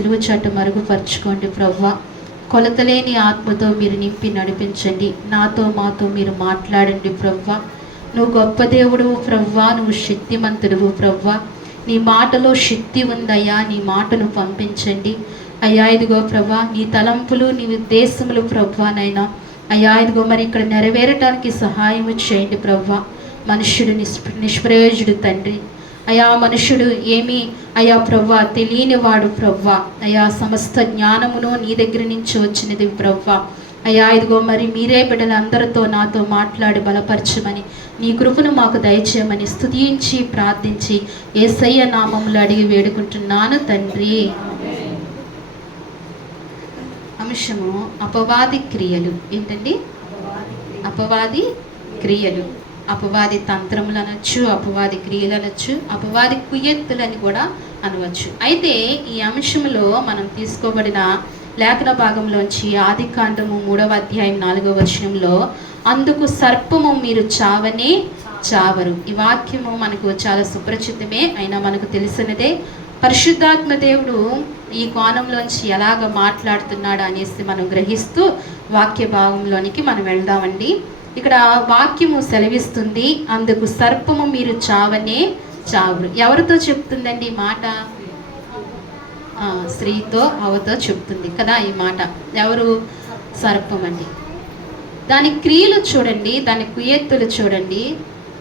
నిలువ చాటు మరుగుపరచుకోండి ప్రవ్వా. కొలతలేని ఆత్మతో మీరు నింపి నడిపించండి. నాతో మాతో మీరు మాట్లాడండి ప్రవ్వా. నువ్వు గొప్ప దేవుడు ప్రవ్వా, నువ్వు శక్తిమంతుడువు ప్రవ్వా. నీ మాటలో శక్తి ఉందయ్యా, నీ మాటను పంపించండి అయ్యా. ఇదిగో ప్రవ్వా, నీ తలంపులు నీ ఉద్దేశములు ప్రవ్వానైనా అయ్యా, ఇదిగో మరి ఇక్కడ నెరవేరటానికి సహాయం చేయండి ప్రవ్వా. మనుష్యుడు నిష్ప్రయోజుడు తండ్రి అయా. మనుషుడు ఏమీ అయా ప్రవ్వా తెలియనివాడు ప్రవ్వా. అయా, సమస్త జ్ఞానమును నీ దగ్గర నుంచి వచ్చినది ప్రవ్వా. అయా, ఇదిగో మరి మీరే బిడ్డలందరితో నాతో మాట్లాడి బలపరచమని, నీ కృపను మాకు దయచేయమని స్తుతించి ప్రార్థించి యేసయ్య నామములో అడిగి వేడుకుంటున్నాను తండ్రి. అంశము అపవాది క్రియలు. ఏంటండి? అపవాది క్రియలు. అపవాది తంత్రములు అనొచ్చు, అపవాది క్రియలు అనొచ్చు, అపవాది కుయత్తులని కూడా అనవచ్చు. అయితే ఈ అంశంలో మనం తీసుకోబడిన లేఖన భాగంలోంచి ఆదికాండము 3వ అధ్యాయం 4వ వచనంలో, అందుకు సర్పము మీరు చావనే చావరు. ఈ వాక్యము మనకు చాలా సుపరిచితమే, అయినా మనకు తెలిసినదే. పరిశుద్ధాత్మ దేవుడు ఈ కోణంలోంచి ఎలాగ మాట్లాడుతున్నాడు అనేసి మనం గ్రహిస్తూ వాక్య భాగంలోనికి మనం వెళ్దామండి. ఇక్కడ వాక్యము సెలవిస్తుంది, అందుకు సర్పము మీరు చావనే చావరు. ఎవరితో చెప్తుందండి ఈ మాట? స్త్రీతో అవతో చెప్తుంది కదా ఈ మాట. ఎవరు? సర్పం అండి. దాని క్రియలు చూడండి, దాని కుయత్తులు చూడండి.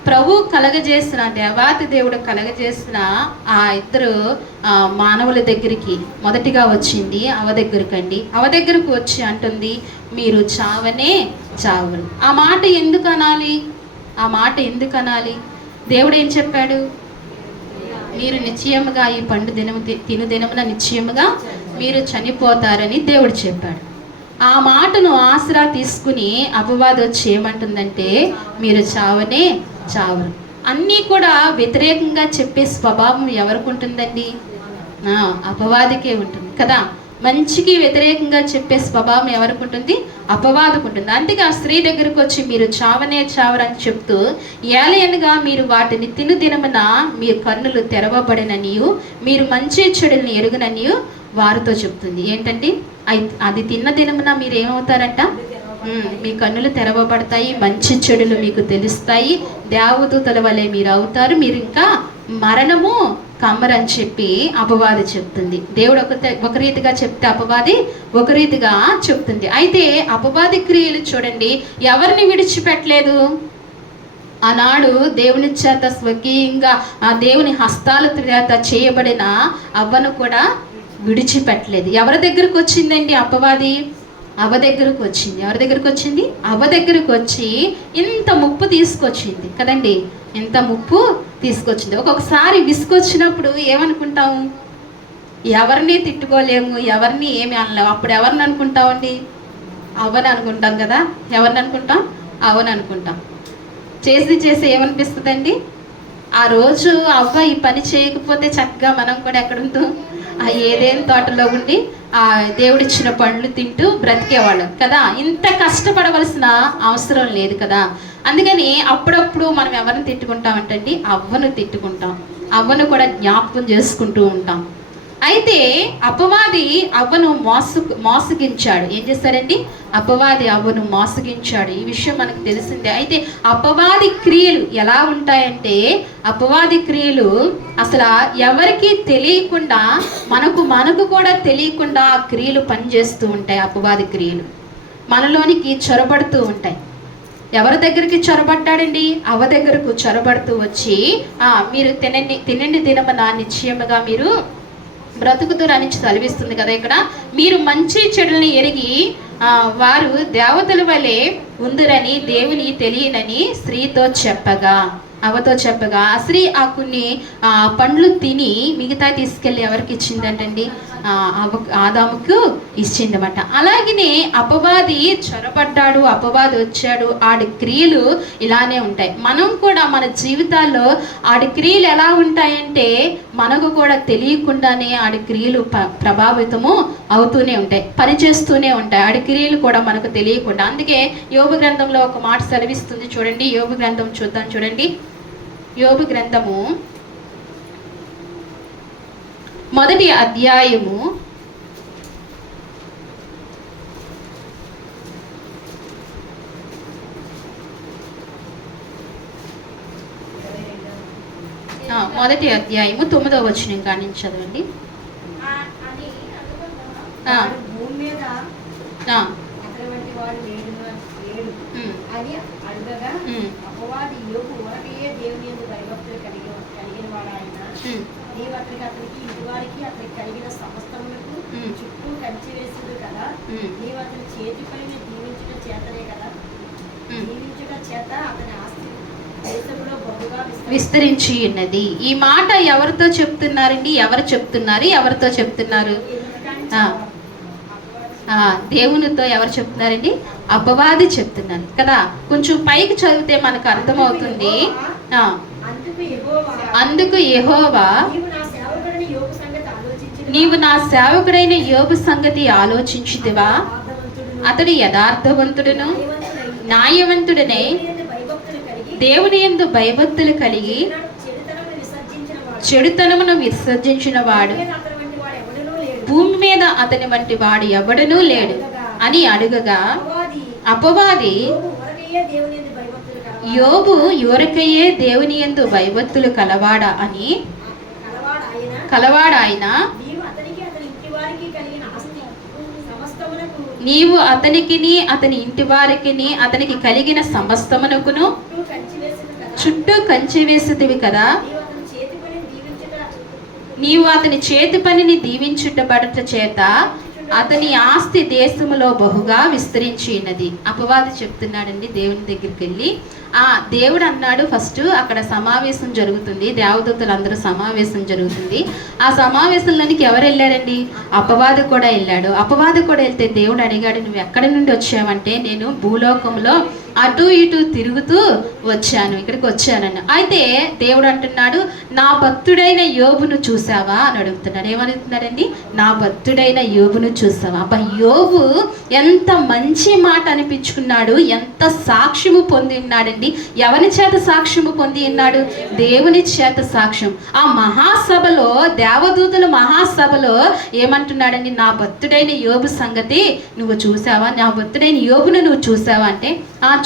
ప్రభు కలగజేసిన, దేవాతి దేవుడు కలగజేసిన ఆ ఇద్దరు మానవుల దగ్గరికి మొదటిగా వచ్చింది అవ దగ్గరకండి. అవ దగ్గరకు వచ్చి అంటుంది, మీరు చావనే చావరు. ఆ మాట ఎందుకు అనాలి? ఆ మాట ఎందుకు అనాలి? దేవుడు ఏం చెప్పాడు? మీరు నిశ్చయముగా ఈ పండు తిను దినమున నిశ్చయముగా మీరు చనిపోతారని దేవుడు చెప్పాడు. ఆ మాటను ఆసరా తీసుకుని అపవాది వచ్చి ఏమంటుందంటే, మీరు చావనే చావరు. అన్నీ కూడా వ్యతిరేకంగా చెప్పే స్వభావం ఎవరికి ఉంటుందండి? అపవాదికే ఉంటుంది కదా. మంచికి వ్యతిరేకంగా చెప్పే స్వభావం ఎవరికి ఉంటుంది? అపవాదికి ఉంటుంది. అందుకే ఆ స్త్రీ దగ్గరకు వచ్చి మీరు చావనే చావరని చెప్తూ, ఏలయనగా మీరు వాటిని తిను దినమున మీ కన్నులు తెరవబడిననియు మీరు మంచి చెడుల్ని ఎరుగుననియు వారితో చెప్తుంది. ఏంటండి? అది తిన్న దినమున మీరు ఏమవుతారంట? మీ కన్నులు తెరవబడతాయి, మంచి చెడులు మీకు తెలుస్తాయి, దేవదూతల వలె మీరు అవుతారు, మీరు ఇంకా మరణము కమ్మరని చెప్పి అపవాది చెప్తుంది. దేవుడు ఒక రీతిగా చెప్తే అపవాది ఒక రీతిగా చెప్తుంది. అయితే అపవాది క్రియలు చూడండి, ఎవరిని విడిచిపెట్టలేదు. ఆనాడు దేవుని చేత స్వకీయంగా ఆ దేవుని హస్తాల చేత చేయబడిన అవ్వను కూడా విడిచిపెట్టలేదు. ఎవరి దగ్గరకు వచ్చిందండి అపవాది? అవ దగ్గరకు వచ్చింది. ఎవరి దగ్గరకు వచ్చింది? అవ దగ్గరకు వచ్చి ఇంత ముప్పు తీసుకొచ్చింది కదండి. ఇంత ముప్పు తీసుకొచ్చింది. ఒక్కొక్కసారి విసుకొచ్చినప్పుడు ఏమనుకుంటాము? ఎవరిని తిట్టుకోలేము, ఎవరిని ఏమి అనలేము. అప్పుడు ఎవరిని అనుకుంటామండి? అవని అనుకుంటాం కదా. ఎవరిని అనుకుంటాం? అవని అనుకుంటాం. చేసి ఏమనిపిస్తుందండి? ఆ రోజు అవ్వ ఈ పని చేయకపోతే చక్కగా మనం కూడా ఎక్కడుంటాం? ఆ ఏదేని తోటలో ఉండి ఆ దేవుడిచ్చిన పండ్లు తింటూ బ్రతికేవాళ్ళం కదా. ఇంత కష్టపడవలసిన అవసరం లేదు కదా. అందుకని అప్పుడప్పుడు మనం ఎవరిని తిట్టుకుంటామంటండి? అవ్వను తిట్టుకుంటాం, అవ్వను కూడా జ్ఞాపకం చేసుకుంటూ ఉంటాం. అయితే అపవాది అవ్వను మోసగించాడు. ఏం చేశాడండి? అపవాది అవ్వను మోసగించాడు. ఈ విషయం మనకు తెలిసిందే. అయితే అపవాది క్రియలు ఎలా ఉంటాయంటే, అపవాది క్రియలు అసలు ఎవరికి తెలియకుండా మనకు కూడా తెలియకుండా ఆ క్రియలు పనిచేస్తూ ఉంటాయి. అపవాది క్రియలు మనలోనికి చొరబడుతూ ఉంటాయి. ఎవరి దగ్గరికి చొరబడ్డాడండి? అవ దగ్గరకు చొరబడుతూ వచ్చి, మీరు తినండి దినమున నిశ్చయముగా మీరు బ్రతుకుతురని చదివిస్తుంది కదా. ఇక్కడ మీరు మంచి చెడుల్ని ఎరిగి వారు దేవతల వలె ఉందిరని దేవుని తెలియనని స్త్రీతో చెప్పగా, అవతో చెప్పగా, ఆ స్త్రీ ఆ కొన్ని పండ్లు తిని మిగతా తీసుకెళ్ళి ఎవరికి ఇచ్చిందంటండి? ఆదాముకు ఇచ్చిందన్నమాట. అలాగనే అపవాది చొరబడ్డాడు, అపవాది వచ్చాడు. ఆడి క్రియలు ఇలానే ఉంటాయి. మనం కూడా మన జీవితాల్లో ఆడి క్రియలు ఎలా ఉంటాయంటే, మనకు కూడా తెలియకుండానే ఆడి క్రియలు ప్రభావితము అవుతూనే ఉంటాయి, పనిచేస్తూనే ఉంటాయి. ఆడి క్రియలు కూడా మనకు తెలియకుండా. అందుకే యోబు గ్రంథంలో ఒక మాట సెలవిస్తుంది చూడండి. యోబు గ్రంథం చూద్దాం చూడండి. యోబు గ్రంథము 1వ అధ్యాయము మొదటి అధ్యాయము 9వ వచనం కాడి నుంచి చదవండి. అని ఆ. భూమి మీద ఆ, అతని వంటి వాడు లేడు అని అడగగా అపవాది యోగు ఊరకయే దేవుని యందు భయభక్తులు కలిగిన వాడు ఆయన. నీవు అతనికి ఇంటి వారికి అతనికి కలిగిన సమస్తములకు చుట్టూ కంచి వేసింది కదా. నీవు అతని చేతి పైన దీవించడం చేతనే కదా. దీవించడం చేత అతని ఆస్తి దేశంలో బహుగా విస్తరించి ఉన్నది. ఈ మాట ఎవరితో చెప్తున్నారండి? ఎవరు చెప్తున్నారు? ఎవరితో చెప్తున్నారు? దేవునితో ఎవరు చెప్తున్నారండి? అపవాది చెప్తున్నారు కదా. కొంచెం పైకి చదివితే మనకు అర్థమవుతుంది. అందుకు యెహోవా, నీవు నా సేవకుడైన యోబు సంగతి ఆలోచించితివా? అతడు యథార్థవంతుడును న్యాయవంతుడనే దేవుని యందు భయభక్తులు కలిగి చెడుతనమును విసర్జించిన వాడు భూమి మీద అతని వంటి వాడు ఎవడనూ లేడు అని అడుగగా అపవాది యోబు యూరకయ్యే దేవుని యందు భయభక్తులు కలవాడా అని కలవాడాయన నీవు అతనికిని అతని ఇంటి వారికిని అతనికి కలిగిన సమస్తమునకును చుట్టూ కంచి వేసేదివి కదా. నీవు అతని చేతి పనిని దీవించుటబడట చేత అతని ఆస్తి దేశములో బహుగా విస్తరించినది. అపవాది చెప్తున్నాడండి దేవుని దగ్గరికి వెళ్ళి. దేవుడు అన్నాడు, ఫస్ట్ అక్కడ సమావేశం జరుగుతుంది, దేవదూతలు అందరూ సమావేశం జరుగుతుంది. ఆ సమావేశంలోనికి ఎవరు వెళ్ళారండి? అపవాది కూడా వెళ్ళాడు. అపవాది కూడా వెళ్తే దేవుడు అడిగాడు, నువ్వు ఎక్కడి నుండి వచ్చావంటే నేను భూలోకంలో అటు ఇటు తిరుగుతూ వచ్చాను, ఇక్కడికి వచ్చానని. అయితే దేవుడు అంటున్నాడు, నా భక్తుడైన యోబును చూసావా అని అడుగుతున్నాడు. ఏమడుగుతున్నాడండి? నా భక్తుడైన యోబును చూసావా? అబ్బా, యోబు ఎంత మంచి మాట అనిపించుకున్నాడు, ఎంత సాక్ష్యము పొంది ఉన్నాడండి. ఎవరి చేత సాక్ష్యము పొంది ఉన్నాడు? దేవుని చేత సాక్ష్యం. ఆ మహాసభలో, దేవదూతల మహాసభలో ఏమంటున్నాడండి? నా భక్తుడైన యోబు సంగతి నువ్వు చూసావా? నా భక్తుడైన యోబును నువ్వు చూసావా అంటే,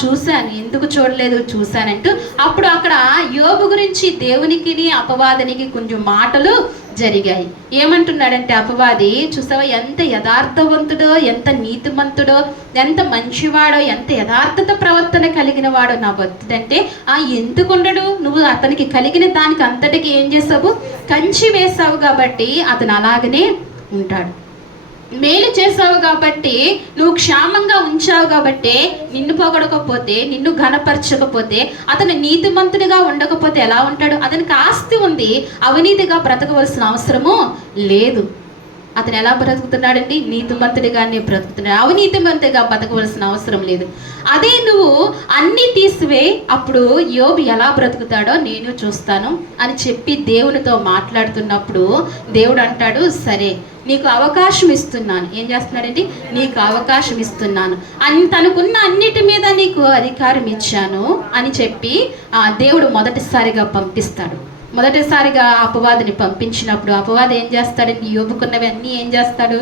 చూశాను, ఎందుకు చూడలేదు, చూశానంటూ అప్పుడు అక్కడ యోబు గురించి దేవునికి అపవాదినికి కొంచెం మాటలు జరిగాయి. ఏమంటున్నాడంటే అపవాది, చూసావా ఎంత యథార్థవంతుడో, ఎంత నీతిమంతుడో, ఎంత మంచివాడో, ఎంత యథార్థత ప్రవర్తన కలిగిన వాడో నా భక్తుడంటే. ఎందుకుండడు? నువ్వు అతనికి కలిగిన దానికి అంతటికి ఏం చేసావు? కంచి వేసావు కాబట్టి అతను అలాగనే ఉంటాడు. మేలు చేసావు కాబట్టి, నువ్వు క్షేమంగా ఉంచావు కాబట్టి, నిన్ను పొగడకపోతే, నిన్ను ఘనపరచకపోతే, అతను నీతిమంతుడిగా ఉండకపోతే ఎలా ఉంటాడు? అతనికి ఆస్తి ఉంది, అవినీతిగా బ్రతకవలసిన అవసరము లేదు. అతను ఎలా బ్రతుకుతున్నాడండి? నీతిమంతుడిగానే బ్రతుకుతున్నాడు, అవినీతిమంతుడిగా బ్రతకవలసిన అవసరం లేదు. అదే నువ్వు అన్నీ తీసివే, అప్పుడు యోబు ఎలా బ్రతుకుతాడో నేను చూస్తాను అని చెప్పి దేవునితో మాట్లాడుతున్నప్పుడు దేవుడు అంటాడు, సరే నీకు అవకాశం ఇస్తున్నాను. ఏం చేస్తున్నాడండి? నీకు అవకాశం ఇస్తున్నాను, తనకున్న అన్నిటి మీద నీకు అధికారం ఇచ్చాను అని చెప్పి దేవుడు మొదటిసారిగా పంపిస్తాడు. మొదటిసారిగా అపవాదిని పంపించినప్పుడు అపవాది ఏం చేస్తాడండి? యోబుకున్నవి అన్నీ ఏం చేస్తాడు?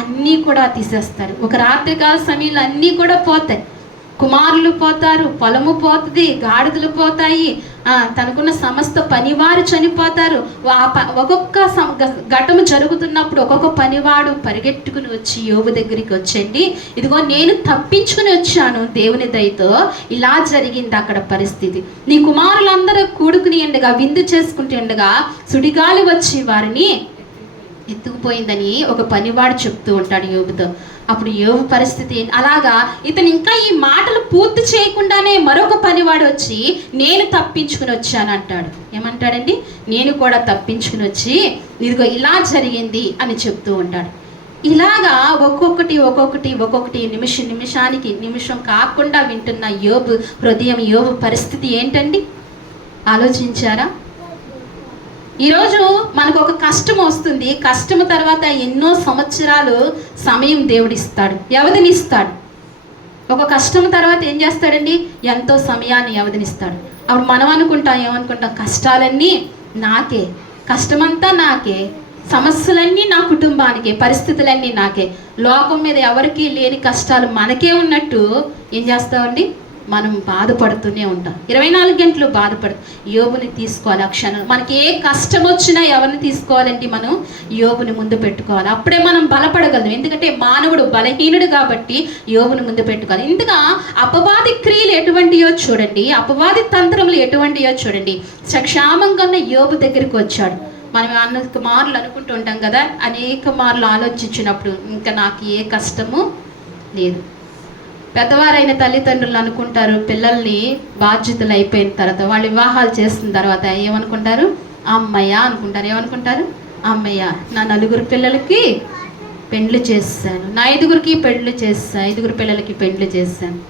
అన్నీ కూడా తీసేస్తాడు. ఒక రాత్రికాల సమయంలో అన్నీ కూడా పోతాయి. కుమారులు పోతారు, పొలము పోతుంది, గాడిదలు పోతాయి, తనకున్న సమస్త పనివారు చనిపోతారు. ఒక్కొక్క ఘటము జరుగుతున్నప్పుడు ఒక్కొక్క పనివాడు పరిగెట్టుకుని వచ్చి యోబు దగ్గరికి వచ్చండి, ఇదిగో నేను తప్పించుకుని వచ్చాను దేవుని దయతో, ఇలా జరిగింది అక్కడ పరిస్థితి. నీ కుమారులందరూ కూడుకుని ఉండగా, విందు చేసుకుంటూ ఉండగా సుడిగాలి వచ్చి వారిని ఎత్తుకుపోయిందని ఒక పనివాడు చెప్తూ ఉంటాడు యోబుతో. అప్పుడు యోబు పరిస్థితి అలాగా. ఇతను ఇంకా ఈ మాటలు పూర్తి చేయకుండానే మరొక పనివాడు వచ్చి నేను తప్పించుకుని వచ్చాను అంటాడు. ఏమంటాడండి? నేను కూడా తప్పించుకుని వచ్చి ఇదిగో ఇలా జరిగింది అని చెప్తూ ఉంటాడు. ఇలాగా ఒక్కొక్కటి నిమిషానికి నిమిషం కాకుండా వింటున్న యోబు హృదయం, యోబు పరిస్థితి ఏంటండి? ఆలోచించారా? ఈరోజు మనకు ఒక కష్టం వస్తుంది, కష్టం తర్వాత ఎన్నో సంవత్సరాలు సమయం దేవుడిస్తాడు, వ్యవధినిస్తాడు. ఒక కష్టం తర్వాత ఏం చేస్తాడండి? ఎంతో సమయాన్ని వ్యవధినిస్తాడు. అప్పుడు మనం ఏమనుకుంటాం? కష్టాలన్నీ నాకే, కష్టమంతా నాకే, సమస్యలన్నీ నా కుటుంబానికే, పరిస్థితులన్నీ నాకే, లోకం మీద ఎవరికీ లేని కష్టాలు మనకే ఉన్నట్టు ఏం చేస్తామండి? మనం బాధపడుతూనే ఉంటాం. 24 గంటలు యోబుని తీసుకోవాలి. ఆ క్షణం మనకి ఏ కష్టం వచ్చినా ఎవరిని తీసుకోవాలంటే మనం యోబుని ముందు పెట్టుకోవాలి. అప్పుడే మనం బలపడగలం. ఎందుకంటే మానవుడు బలహీనుడు కాబట్టి యోబుని ముందు పెట్టుకోవాలి. ఇంతగా అపవాది క్రియలు ఎటువంటియో చూడండి, అపవాది తంత్రములు ఎటువంటియో చూడండి. సక్షామంగా ఉన్న యోబు దగ్గరికి వచ్చాడు. మనం అనేక మార్లు అనుకుంటూ ఉంటాం కదా, అనేక మార్లు ఆలోచించినప్పుడు ఇంకా నాకు ఏ కష్టము లేదు. పెద్దవారైన తల్లిదండ్రులు అనుకుంటారు, పిల్లల్ని బాధ్యతలు అయిపోయిన తర్వాత వాళ్ళు వివాహాలు చేసిన తర్వాత ఏమనుకుంటారు? అమ్మయ్య అనుకుంటారు. ఏమనుకుంటారు? అమ్మయ్య, నా 4 పిల్లలకి పెండ్లు చేస్తాను, నా 5గురికి పెండ్లు చేస్తాను, 5 పిల్లలకి పెండ్లు చేస్తాను,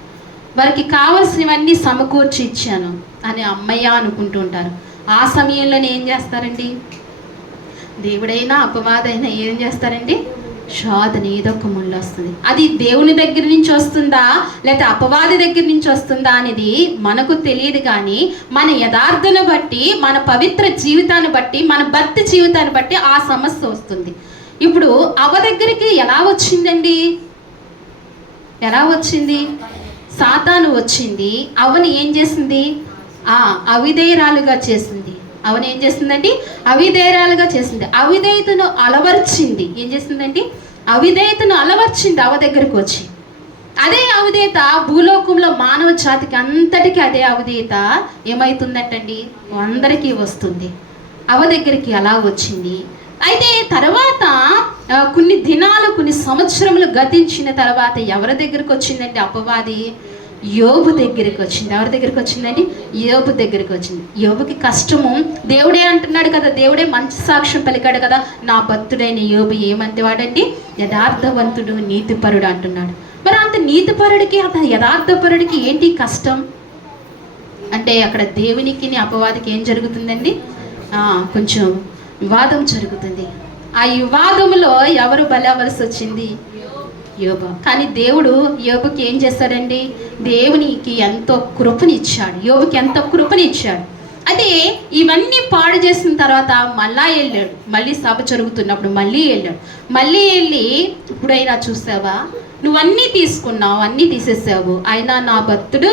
వారికి కావలసినవన్నీ సమకూర్చి ఇచ్చాను అని అమ్మయ్య అనుకుంటూ ఉంటారు. ఆ సమయంలోనే ఏం చేస్తారండి? దేవుడైనా అపవాదైనా ఏం చేస్తారండి? శోధన ఏదో ఒక ముళ్ళు వస్తుంది. అది దేవుని దగ్గర నుంచి వస్తుందా లేకపోతే అపవాది దగ్గర నుంచి వస్తుందా అనేది మనకు తెలియదు. కానీ మన యథార్థను బట్టి, మన పవిత్ర జీవితాన్ని బట్టి, మన భక్తి జీవితాన్ని బట్టి ఆ సమస్య వస్తుంది. ఇప్పుడు అవ దగ్గరికి ఎలా వచ్చిందండి? ఎలా వచ్చింది? సాతాను వచ్చింది, అవని ఏం చేసింది? అవిధేయురాలుగా చేసింది. అవని ఏం చేసిందండి? అవిధేయురాలుగా చేసింది. అవిధేయతను అలవర్చింది. ఏం చేసిందండి? అవిధేయతను అలవర్చింది అవ దగ్గరకు వచ్చి. అదే అవిధేయత భూలోకంలో మానవ జాతికి అంతటికీ అదే అవిధేయత ఏమవుతుందంటండి? అందరికీ వస్తుంది. అవ దగ్గరికి అలా వచ్చింది. అయితే తర్వాత కొన్ని దినాలు, కొన్ని సంవత్సరములు గతించిన తర్వాత ఎవరి దగ్గరికి వచ్చిందంటే అపవాది? యోబు దగ్గరికి వచ్చింది. ఎవరి దగ్గరికి వచ్చిందండి? యోబు దగ్గరికి వచ్చింది. యోబుకి కష్టము, దేవుడే అంటున్నాడు కదా, దేవుడే మంచి సాక్ష్యం పలికాడు కదా, నా భక్తుడైన యోబు ఏమంటే వాడండి? యథార్థవంతుడు, నీతిపరుడు అంటున్నాడు. మరి అంత నీతిపరుడికి, అంత యథార్థపరుడికి ఏంటి కష్టం అంటే అక్కడ దేవునికి అపవాదికి ఏం జరుగుతుందండి? కొంచెం వివాదం జరుగుతుంది. ఆ వివాదంలో ఎవరు బలవలసి వచ్చింది? యోబు. కానీ దేవుడు యోబుకి ఏం చేశాడండి? దేవునికి ఎంతో కృపనిచ్చాడు, యోబుకి ఎంతో కృపనిచ్చాడు. అయితే ఇవన్నీ పాడు చేసిన తర్వాత మళ్ళా వెళ్ళాడు. మళ్ళీ సభ జరుగుతున్నప్పుడు మళ్ళీ వెళ్ళాడు. మళ్ళీ వెళ్ళి, ఇప్పుడైనా చూసావా, నువ్వన్నీ తీసుకున్నావు, అన్నీ తీసేసావు, అయినా నా భక్తుడు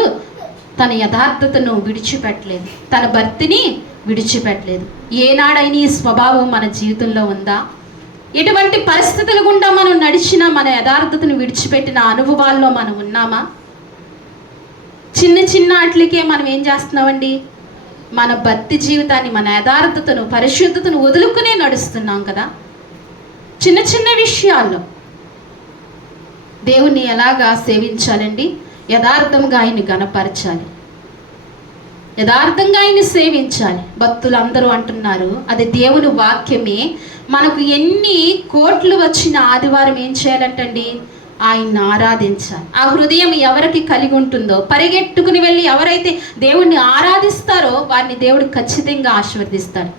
తన యథార్థతను విడిచిపెట్టలేదు, తన భర్తని విడిచిపెట్టలేదు. ఏనాడైనా ఈ స్వభావం మన జీవితంలో ఉందా? ఎటువంటి పరిస్థితుల గుండా మనం నడిచినా మన యథార్థతను విడిచిపెట్టిన అనుభవాల్లో మనం ఉన్నామా? చిన్న చిన్న వాటికే మనం ఏం చేస్తున్నామండి? మన భక్తి జీవితాన్ని, మన యథార్థతను, పరిశుద్ధతను వదులుకునే నడుస్తున్నాం కదా. చిన్న చిన్న విషయాల్లో దేవుణ్ణి ఎలాగా సేవించాలండి? యథార్థంగా ఆయన్ని గణపరచాలి, యథార్థంగా ఆయన్ని సేవించాలి. భక్తులు అందరూ అంటున్నారు, అది దేవుని వాక్యమే. మనకు ఎన్ని కోట్లు వచ్చిన ఆదివారం ఏం చేయాలంటండి? ఆయన్ని ఆరాధించాలి. ఆ హృదయం ఎవరికి కలిగి ఉంటుందో, పరిగెట్టుకుని వెళ్ళి ఎవరైతే దేవుణ్ణి ఆరాధిస్తారో వారిని దేవుడు ఖచ్చితంగా ఆశీర్వదిస్తాడు.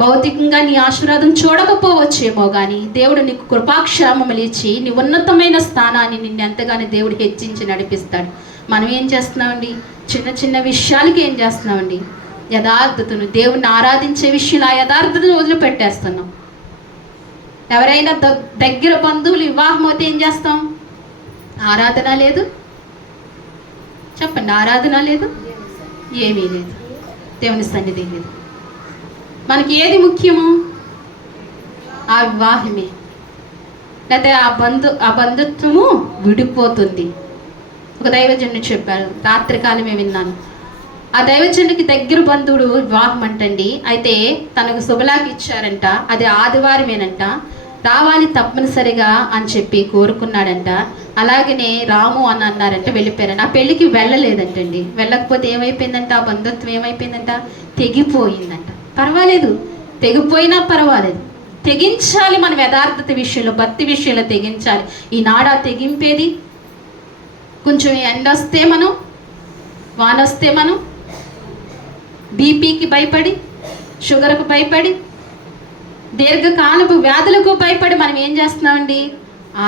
భౌతికంగా నీ ఆశీర్వాదం చూడకపోవచ్చేమో, కానీ దేవుడు నీకు కృపాక్షేమములు ఇచ్చి నీ ఉన్నతమైన స్థానాన్ని నిన్ను ఎంతగానో దేవుడు హెచ్చించి నడిపిస్తాడు. మనం ఏం చేస్తున్నామండి? చిన్న చిన్న విషయాలకి ఏం చేస్తున్నామండి? యథార్థతను, దేవుణ్ణి ఆరాధించే విషయాలు ఆ యథార్థతను వదిలిపెట్టేస్తున్నాం. ఎవరైనా దగ్గర బంధువులు వివాహం అయితే ఏం చేస్తాం? ఆరాధన లేదు. చెప్పండి, ఆరాధన లేదు, ఏమీ లేదు, దేవుని సన్నిధి లేదు. మనకి ఏది ముఖ్యము? ఆ వివాహమే. లేకపోతే ఆ బంధుత్వము విడిపోతుంది. ఒక దైవజనుడు చెప్పారు, రాత్రికాలమే విన్నాను. ఆ దైవజనుడికి దగ్గర బంధువుడు వివాహం అంటండి. అయితే తనకు శుభలాకి ఇచ్చారంట, అది ఆదివారమేనంట, రావాలి తప్పనిసరిగా అని చెప్పి కోరుకున్నాడంట. అలాగనే రాము అని అన్నారంట, వెళ్ళిపోయారంట. ఆ పెళ్ళికి వెళ్ళలేదంటండి. వెళ్ళకపోతే ఏమైపోయిందంట? ఆ బంధుత్వం ఏమైపోయిందంట? తెగిపోయిందంట. పర్వాలేదు, తెగిపోయినా పర్వాలేదు, తెగించాలి. మనం యథార్థత విషయంలో, భక్తి విషయంలో తెగించాలి. ఈనాడు ఆ తెగింపేది? కొంచెం ఎండ వస్తే మనం, వాన వస్తే మనం బీపీకి భయపడి, షుగర్కు భయపడి, దీర్ఘకాలపు వ్యాధులకు భయపడి మనం ఏం చేస్తున్నామండి?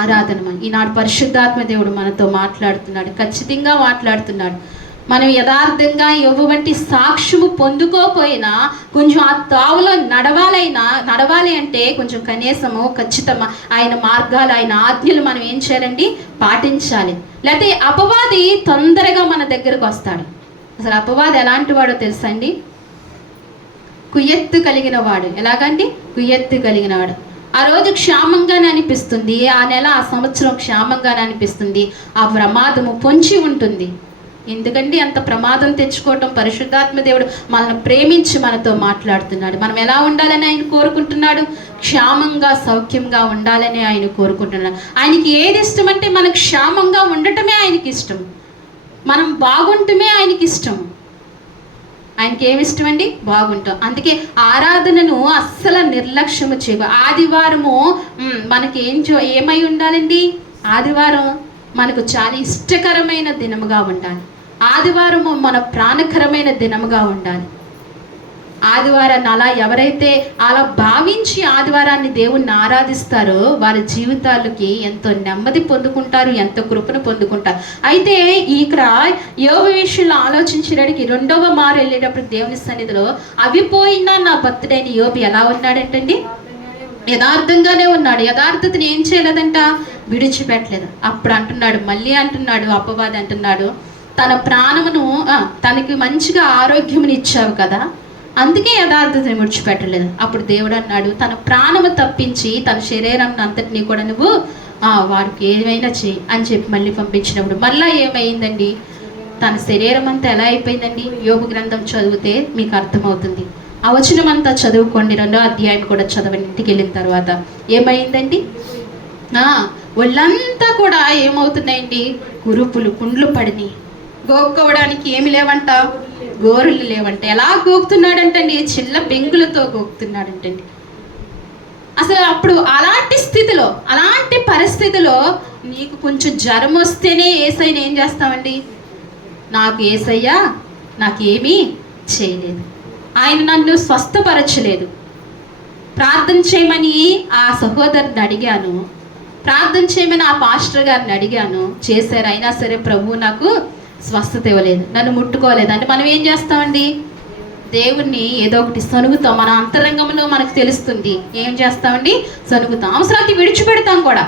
ఆరాధన. ఈనాడు పరిశుద్ధాత్మ దేవుడు మనతో మాట్లాడుతున్నాడు, ఖచ్చితంగా మాట్లాడుతున్నాడు. మనం యథార్థంగా యోబు వంటి సాక్ష్యము పొందుకోపోయినా కొంచెం ఆ తావులో నడవాలి అంటే కొంచెం కనీసము ఖచ్చితంగా ఆయన మార్గాలు, ఆయన ఆజ్ఞలు మనం ఏం చేయాలండి? పాటించాలి. లేకపోతే అపవాది తొందరగా మన దగ్గరకు వస్తాడు. అసలు అపవాది ఎలాంటి వాడో తెలుసా అండి? కుయ్యెత్తు కలిగిన వాడు. ఎలాగండి? కుయ్యెత్తు కలిగిన వాడు. ఆ రోజు క్షేమంగానే అనిపిస్తుంది, ఆ నెల ఆ సంవత్సరం క్షేమంగానే అనిపిస్తుంది, ఆ ప్రమాదము పొంచి ఉంటుంది. ఎందుకండి అంత ప్రమాదం తెచ్చుకోవటం? పరిశుద్ధాత్మ దేవుడు మనల్ని ప్రేమించి మనతో మాట్లాడుతున్నాడు. మనం ఎలా ఉండాలని ఆయన కోరుకుంటున్నాడు? క్షేమంగా సౌఖ్యంగా ఉండాలని ఆయన కోరుకుంటున్నాడు. ఆయనకి ఏది ఇష్టం అంటే మనకు క్షేమంగా ఉండటమే ఆయనకి ఇష్టం, మనం బాగుంటమే ఆయనకి ఇష్టం. ఆయనకి ఏమి ఇష్టం అండి? బాగుంటాం. అందుకే ఆరాధనను అస్సలు నిర్లక్ష్యము చేయవు. ఆదివారము మనకి ఏమై ఉండాలండి? ఆదివారం మనకు చాలా ఇష్టకరమైన దినముగా ఉండాలి. ఆదివారము మన ప్రాణకరమైన దినముగా ఉండాలి. ఆదివారాన్ని అలా ఎవరైతే అలా భావించి ఆదివారాన్ని దేవుణ్ణి ఆరాధిస్తారో వారి జీవితాలకి ఎంతో నెమ్మది పొందుకుంటారు, ఎంతో కృపను పొందుకుంటారు. అయితే ఇక్కడ యోబు విషయంలో ఆలోచించడానికి రెండవ మారు వెళ్ళేటప్పుడు దేవుని సన్నిధిలో అవిపోయినా నా భక్తుడైన యోబు ఎలా ఉన్నాడంటండి? యథార్థంగానే ఉన్నాడు. యథార్థతని ఏం చేయలేదంట? విడిచిపెట్టలేదు. అప్పుడు అంటున్నాడు, మళ్ళీ అంటున్నాడు, అపవాది అంటున్నాడు, తన ప్రాణమును తనకి మంచిగా ఆరోగ్యముని ఇచ్చావు కదా, అందుకే యథార్థతని విడిచిపెట్టలేదు. అప్పుడు దేవుడు అన్నాడు, తన ప్రాణము తప్పించి తన శరీరం అంతటినీ కూడా నువ్వు వాడికి ఏమైనా చేయి అని చెప్పి మళ్ళీ పంపించినప్పుడు మళ్ళీ ఏమైందండి? తన శరీరం అంతా ఎలా అయిపోయిందండి? యోబు గ్రంథం చదివితే మీకు అర్థమవుతుంది. ఆ వచనం అంతా చదువుకోండి, 2వ అధ్యాయం కూడా చదవండి ఇంటికి వెళ్ళిన తర్వాత. ఏమైందండి? ఒళ్ళంతా కూడా ఏమవుతున్నాయండి? కురుపులు, కుండ్లు పడినాయి. గోక్కోవడానికి ఏమి లేవంట? గోరులు లేవంట. ఎలా గోకుతున్నాడంటండి? చిల్ల బెంగులతో గోకుతున్నాడంటండి. అసలు అప్పుడు అలాంటి స్థితిలో, అలాంటి పరిస్థితిలో నీకు కొంచెం జ్వరం వస్తేనే యేసయ్యని ఏం చేస్తామండి? నాకు యేసయ్య నాకేమీ చేయలేదు, ఆయన నన్ను స్వస్థపరచలేదు, ప్రార్థన చేయమని ఆ సహోదరుని అడిగాను, ప్రార్థన చేయమని ఆ పాస్టర్ గారిని అడిగాను, చేశారు. అయినా సరే ప్రభు నాకు స్వస్థత ఇవ్వలేదు, నన్ను ముట్టుకోలేదు అంటే మనం ఏం చేస్తామండి? దేవుణ్ణి ఏదో ఒకటి సనుగుతాం. మన అంతరంగంలో మనకు తెలుస్తుంది, ఏం చేస్తామండి? సనుగుతాం. అవసరానికి విడిచిపెడతాం కూడా.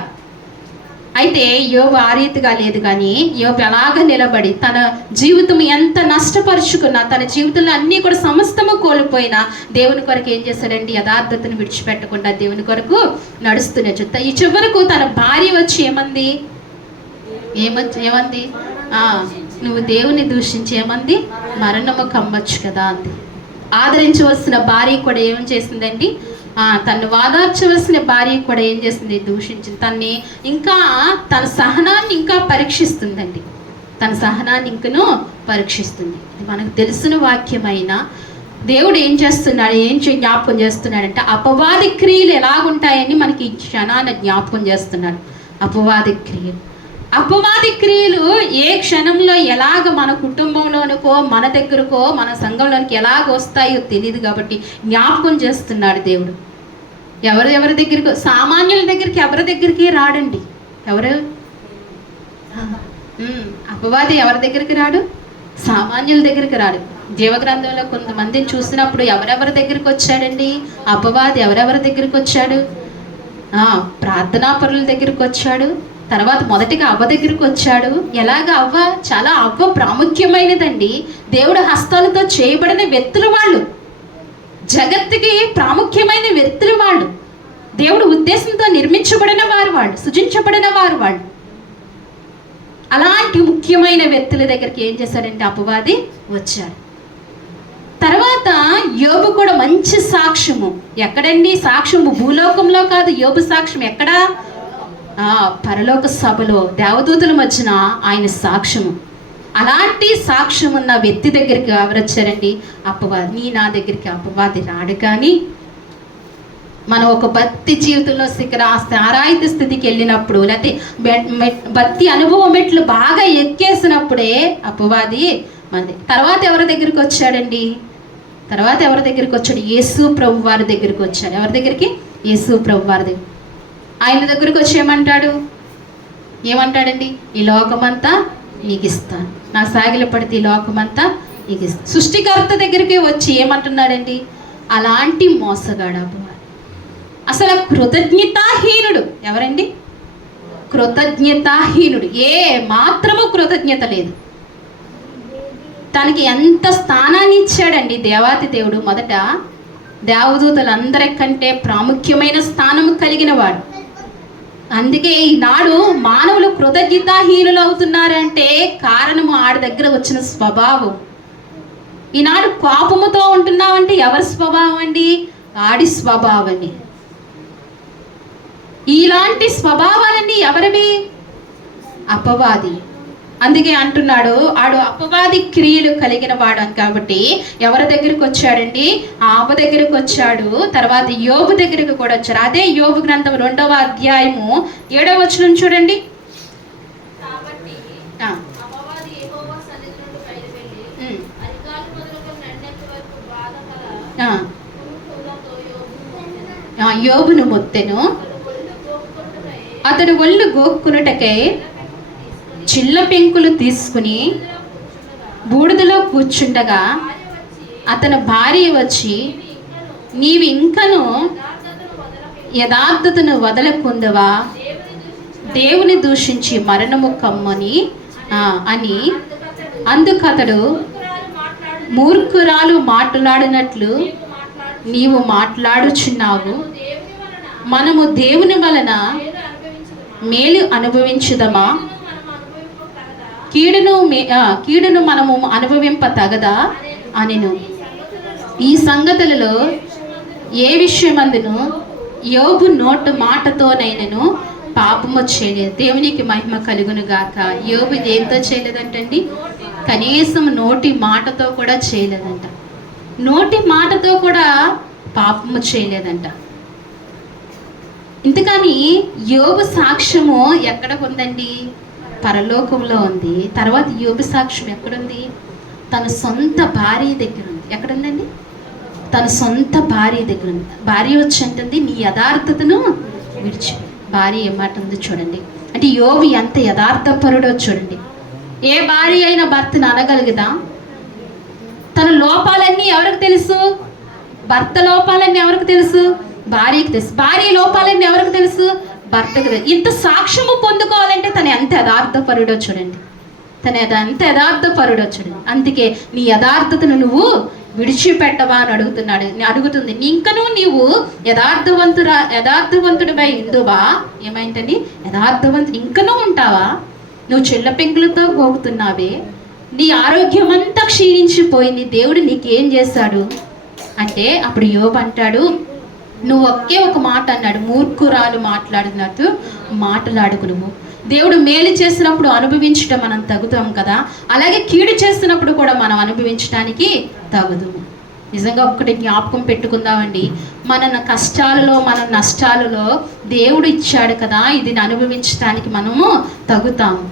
అయితే యోబు ఆ రీతిగా లేదు. కానీ యోబు ఎలాగ నిలబడి తన జీవితం ఎంత నష్టపరుచుకున్నా, తన జీవితంలో అన్నీ కూడా సమస్తము కోల్పోయినా దేవుని కొరకు ఏం చేశాడండి? యథార్థతను విడిచిపెట్టకుండా దేవుని కొరకు నడుస్తూనే చూస్తా. ఈ చివరకు తన భార్య వచ్చి ఏమంది? నువ్వు దేవుని దూషించి ఏమంది? మరణము కమ్మచ్చు కదా అంది. ఆదరించవలసిన భార్య కూడా ఏం చేసిందండి? తను వాదార్చవలసిన భార్య కూడా ఏం చేసింది? దూషించింది. తన్ని ఇంకా తన సహనాన్ని ఇంకా పరీక్షిస్తుందండి. తన సహనాన్ని ఇంకనూ పరీక్షిస్తుంది. ఇది మనకు తెలిసిన వాక్యమైనా దేవుడు ఏం చేస్తున్నాడు? జ్ఞాపకం చేస్తున్నాడంటే అపవాది క్రియలు ఎలాగుంటాయని మనకి ఈ క్షణాన జ్ఞాపకం చేస్తున్నాడు. అపవాది క్రియలు ఏ క్షణంలో ఎలాగ మన కుటుంబంలోనికో, మన దగ్గరకో, మన సంఘంలోనికి ఎలాగ వస్తాయో తెలియదు కాబట్టి జ్ఞాపకం చేస్తున్నాడు దేవుడు. ఎవరి దగ్గరికి? సామాన్యుల దగ్గరికి ఎవరి దగ్గరికి రాడండి. అపవాది ఎవరి దగ్గరికి రాడు? సామాన్యుల దగ్గరికి రాడు. జీవగ్రంథంలో కొంతమందిని చూసినప్పుడు ఎవరెవరి దగ్గరికి వచ్చాడండి? అపవాది ఎవరెవరి దగ్గరికి వచ్చాడు? ప్రార్థనాపరుల దగ్గరికి వచ్చాడు. తర్వాత మొదటిగా అవ్వ దగ్గరికి వచ్చాడు. ఎలాగ అవ్వ? చాలా అవ్వ ప్రాముఖ్యమైనదండి. దేవుడు హస్తాలతో చేయబడిన వ్యక్తులు వాళ్ళు, జగత్తుకి ప్రాముఖ్యమైన వ్యక్తులు వాళ్ళు, దేవుడు ఉద్దేశంతో నిర్మించబడిన వారు వాళ్ళు, సృజించబడిన వారు వాళ్ళు. అలాంటి ముఖ్యమైన వ్యక్తుల దగ్గరికి ఏం చేశాడంటే అపవాది వచ్చాడు. తర్వాత యోబు కూడా మంచి సాక్ష్యము. ఎక్కడండి సాక్ష్యము? భూలోకంలో కాదు. యోబు సాక్ష్యం ఎక్కడా? పరలోక సభలో దేవదూతుల మధ్యన ఆయన సాక్ష్యము. అలాంటి సాక్ష్యం ఉన్న వ్యక్తి దగ్గరికి ఎవరు వచ్చారండి? అపవాది. నా దగ్గరికి అపవాది రాడు. కానీ మనం ఒక భక్తి జీవితంలో స్థారాయిత స్థితికి వెళ్ళినప్పుడు, లేకపోతే భక్తి అనుభవం మెట్లు బాగా ఎక్కేసినప్పుడే అపవాది మనది. తర్వాత ఎవరి దగ్గరికి వచ్చాడండి? ఎవరి దగ్గరికి వచ్చాడు? యేసు ప్రభు వారి దగ్గరికి వచ్చాడు. ఎవరి దగ్గరికి? యేసు ప్రభు వారి దగ్గర. ఆయన దగ్గరికి వచ్చి ఏమంటాడండి? ఈ లోకమంతా నీకు ఇస్తాను, నా సాగిల పడితే ఈ లోకమంతా నీకు ఇస్తాను. సృష్టికర్త దగ్గరికి వచ్చి ఏమంటున్నాడండి? అలాంటి మోసగాడు అపవాది. అసలు కృతజ్ఞతాహీనుడు. ఎవరండి? కృతజ్ఞతాహీనుడు. ఏ మాత్రము కృతజ్ఞత లేదు. తనకి ఎంత స్థానాన్ని ఇచ్చాడండి దేవాతి దేవుడు. మొదట దేవదూతలందరికంటే ప్రాముఖ్యమైన స్థానము కలిగిన వాడు. అందుకే ఈనాడు మానవులు కృతజ్ఞతాహీనులు అవుతున్నారంటే కారణము ఆడి దగ్గర వచ్చిన స్వభావం. ఈనాడు కోపముతో ఉంటున్నామంటే ఎవరి స్వభావం అండి? ఆడి స్వభావమే. ఇలాంటి స్వభావాలన్నీ ఎవరివి? అపవాది. అందుకే అంటున్నాడు ఆడు అపవాది క్రియలు కలిగిన వాడు కాబట్టి ఎవరి దగ్గరికి వచ్చాడండి? ఆప దగ్గరికి వచ్చాడు. తర్వాత యోబు దగ్గరికి కూడా వచ్చాడు. అదే యోబు గ్రంథం 2వ అధ్యాయము 7వ వచనం చూడండి. యోబును మొత్తెను, అతడు ఒళ్ళు గోక్కునుటకై చిల్ల పెంకులు తీసుకుని బూడిదలో కూర్చుండగా అతని భార్య వచ్చి, నీవు ఇంకను యథార్థతను వదలకుందవా? దేవుని దూషించి మరణము కమ్మని అని అందుకతడు, మూర్ఖురాలు మాట్లాడినట్లు నీవు మాట్లాడుచున్నావు. మనము దేవుని వలన మేలు అనుభవించుదమా? కీడును మనము అనుభవింప తగదా అనెను. ఈ సంగతులలో ఏ విషయమందును యోబు నోటు మాటతోనైనను పాపము చేయలేదు. దేవునికి మహిమ కలుగును గాక. యోబు దేంతో చేయలేదంటండి? కనీసం నోటి మాటతో కూడా చేయలేదంట. నోటి మాటతో కూడా పాపము చేయలేదంట. ఇంతకని యోబు సాక్ష్యము ఎక్కడ ఉందండి? పరలోకంలో ఉంది. తర్వాత యోబు సాక్ష్యం ఎక్కడుంది? తన సొంత భార్య దగ్గర ఉంది. ఎక్కడుందండి? తన సొంత భార్య దగ్గర ఉంది. భార్య వచ్చి అంటుంది, నీ యథార్థతను విడిచి. భార్య ఏమాట ఉంది చూడండి. అంటే యోబు ఎంత యథార్థపరుడో చూడండి. ఏ భార్య అయినా భర్తను అనగలుగుదా? తన లోపాలన్నీ ఎవరికి తెలుసు? భర్త లోపాలన్నీ ఎవరికి తెలుసు? భార్యకి తెలుసు. భార్య లోపాలన్నీ ఎవరికి తెలుసు? భర్తకు తెలుసు. ఇంత సాక్ష్యము పొందుకోవాలంటే తను ఎంత యథార్థపరుడో చూడండి. తను ఎంత యథార్థపరుడో చూడండి. అందుకే నీ యథార్థతను నువ్వు విడిచిపెట్టవా అని అడుగుతుంది. ఇంకనూ నీవు యథార్థవంతుడిపై ఇందువా? ఏమైందని? యథార్థవంతుడు ఇంకనూ ఉంటావా? నువ్వు చిల్ల పెంకులతో గోగుతున్నావే, నీ ఆరోగ్యం అంతా క్షీణించిపోయింది. దేవుడు నీకేం చేశాడు అంటే అప్పుడు యోబు అంటాడు, నువ్వు ఒకే ఒక మాట అన్నాడు, మూర్ఖురాలు మాట్లాడినట్టు మాట్లాడుకు. నువ్వు దేవుడు మేలు చేసినప్పుడు అనుభవించడం మనం తగుతాం కదా, అలాగే కీడు చేసినప్పుడు కూడా మనం అనుభవించడానికి తగదు. నిజంగా ఒక్కటి జ్ఞాపకం పెట్టుకుందామండి, మన కష్టాలలో మన నష్టాలలో దేవుడు ఇచ్చాడు కదా, ఇది అనుభవించడానికి మనము తగుతాము.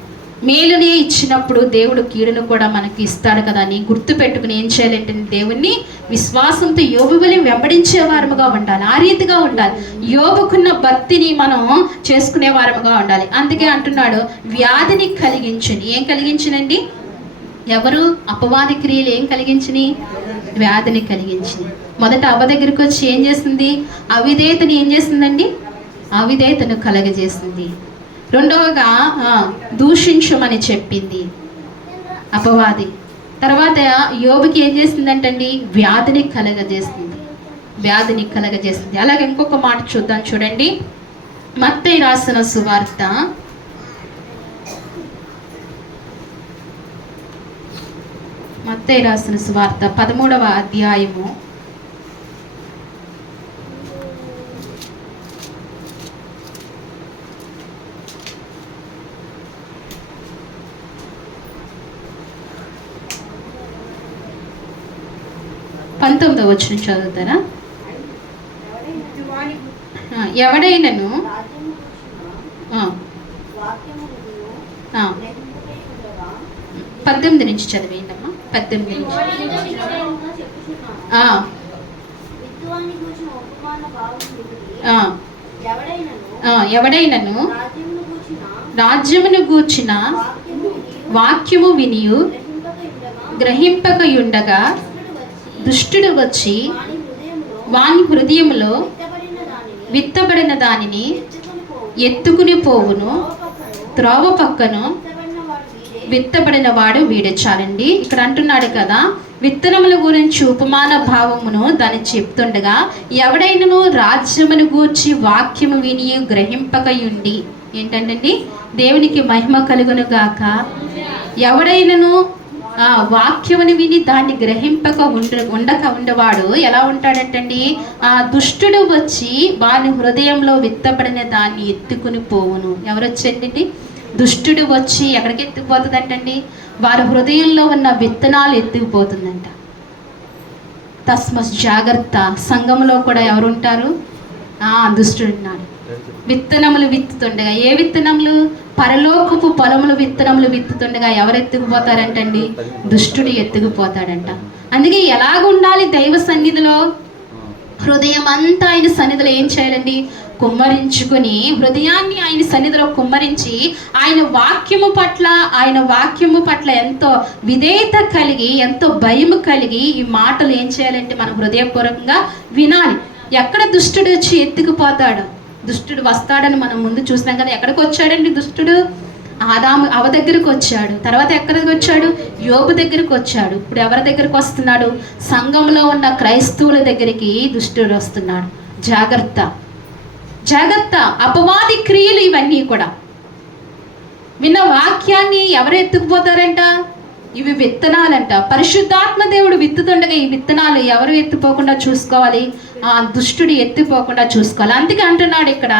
మేలునే ఇచ్చినప్పుడు దేవుడు కీడును కూడా మనకి ఇస్తాడు కదా అని గుర్తు పెట్టుకుని ఏం చేయాలంటే దేవుణ్ణి విశ్వాసంతో యోబు వలె వెంబడించే వారముగా ఉండాలి. ఆ రీతిగా ఉండాలి. యోబుకున్న భక్తిని మనం చేసుకునే వారముగా ఉండాలి. అందుకే అంటున్నాడు, వ్యాధిని కలిగించని. ఏం కలిగించనండి? ఎవరు? అపవాది క్రియలు ఏం కలిగించిని? వ్యాధిని కలిగించింది. మొదట అవ్వ దగ్గరికి వచ్చి ఏం చేసింది? అవిధేయతని ఏం చేసిందండి? అవిధేయతను కలగజేసింది. రెండవగా దూషించమని చెప్పింది అపవాది. తర్వాత యోబుకి ఏం చేసిందంటండి? వ్యాధిని కలగజేసింది. వ్యాధిని కలగజేసింది. అలాగే ఇంకొక మాట చూద్దాం చూడండి. మత్తయి రాసిన సువార్త 13వ అధ్యాయము 19వ వచనం చదువుతారా? ఎవడైనను 18 నుంచి చదివేయండి అమ్మా. 18 నుంచి ఎవడైనను రాజ్యమును గూర్చిన వాక్యము వినియు గ్రహింపకయుండగా దుష్టుడు వచ్చి వాని హృదయములో విత్తబడిన దానిని ఎత్తుకుని పోవును, త్రోవ పక్కను విత్తబడిన వాడు వీడే. చాలండి, ఇక్కడ అంటున్నాడు కదా, విత్తనముల గురించి ఉపమాన భావమును దాన్ని చెప్తుండగా, ఎవడైనను రాజ్యమును గూర్చి వాక్యము విని గ్రహింపకయుండి, ఏంటండి, దేవునికి మహిమ కలుగును గాక. ఎవడైనను వాక్యముని విని దాన్ని గ్రహింపక ఉండవాడు ఎలా ఉంటాడంటండి, దుష్టుడు వచ్చి వాని హృదయంలో విత్తబడిన దాన్ని ఎత్తుకుని పోవును. ఎవరు వచ్చండి? దుష్టుడు వచ్చి ఎక్కడికి ఎత్తుకుపోతుందంటండి, వారి హృదయంలో ఉన్న విత్తనాలు ఎత్తుకుపోతుందంట. తస్మస్ జాగ్రత్త. సంఘంలో కూడా ఎవరుంటారు? దుష్టుడు ఉన్నాడు. విత్తనములు విత్తుతుండగా, ఏ విత్తనములు? పరలోకపు పొలములు విత్తనములు విత్తుతుండగా ఎవరు ఎత్తుకుపోతారంటండి? దుష్టుడు ఎత్తుకుపోతాడంట. అందుకే ఎలాగుండాలి దైవ సన్నిధిలో? హృదయం అంతా ఆయన సన్నిధిలో ఏం చేయాలండి? కుమ్మరించుకొని, హృదయాన్ని ఆయన సన్నిధిలో కుమ్మరించి, ఆయన వాక్యము పట్ల ఎంతో విధేయత కలిగి, ఎంతో భయం కలిగి ఈ మాటలు ఏం చేయాలంటే మనం హృదయపూర్వకంగా వినాలి. ఎక్కడ దుష్టుడు వచ్చి ఎత్తుకుపోతాడు? దుష్టుడు వస్తాడని మనం ముందు చూసినాం కదా. ఎక్కడికి వచ్చాడండి దుష్టుడు? అవ దగ్గరకు వచ్చాడు. తర్వాత ఎక్కడికి వచ్చాడు? యోబు దగ్గరికి వచ్చాడు. ఇప్పుడు ఎవరి దగ్గరికి వస్తున్నాడు? సంఘంలో ఉన్న క్రైస్తవుల దగ్గరికి దుష్టుడు వస్తున్నాడు. జాగ్రత్త, జాగ్రత్త. అపవాది క్రియలు ఇవన్నీ కూడా. విన్న వాక్యాన్ని ఎవరు ఎత్తుకుపోతారంట? ఇవి విత్తనాలంట. పరిశుద్ధాత్మ దేవుడు విత్తుతుండగా ఈ విత్తనాలు ఎవరు ఎత్తుపోకుండా చూసుకోవాలి? దుష్టుడు ఎత్తిపోకుండా చూసుకోవాలి. అందుకే అంటున్నాడు ఇక్కడ,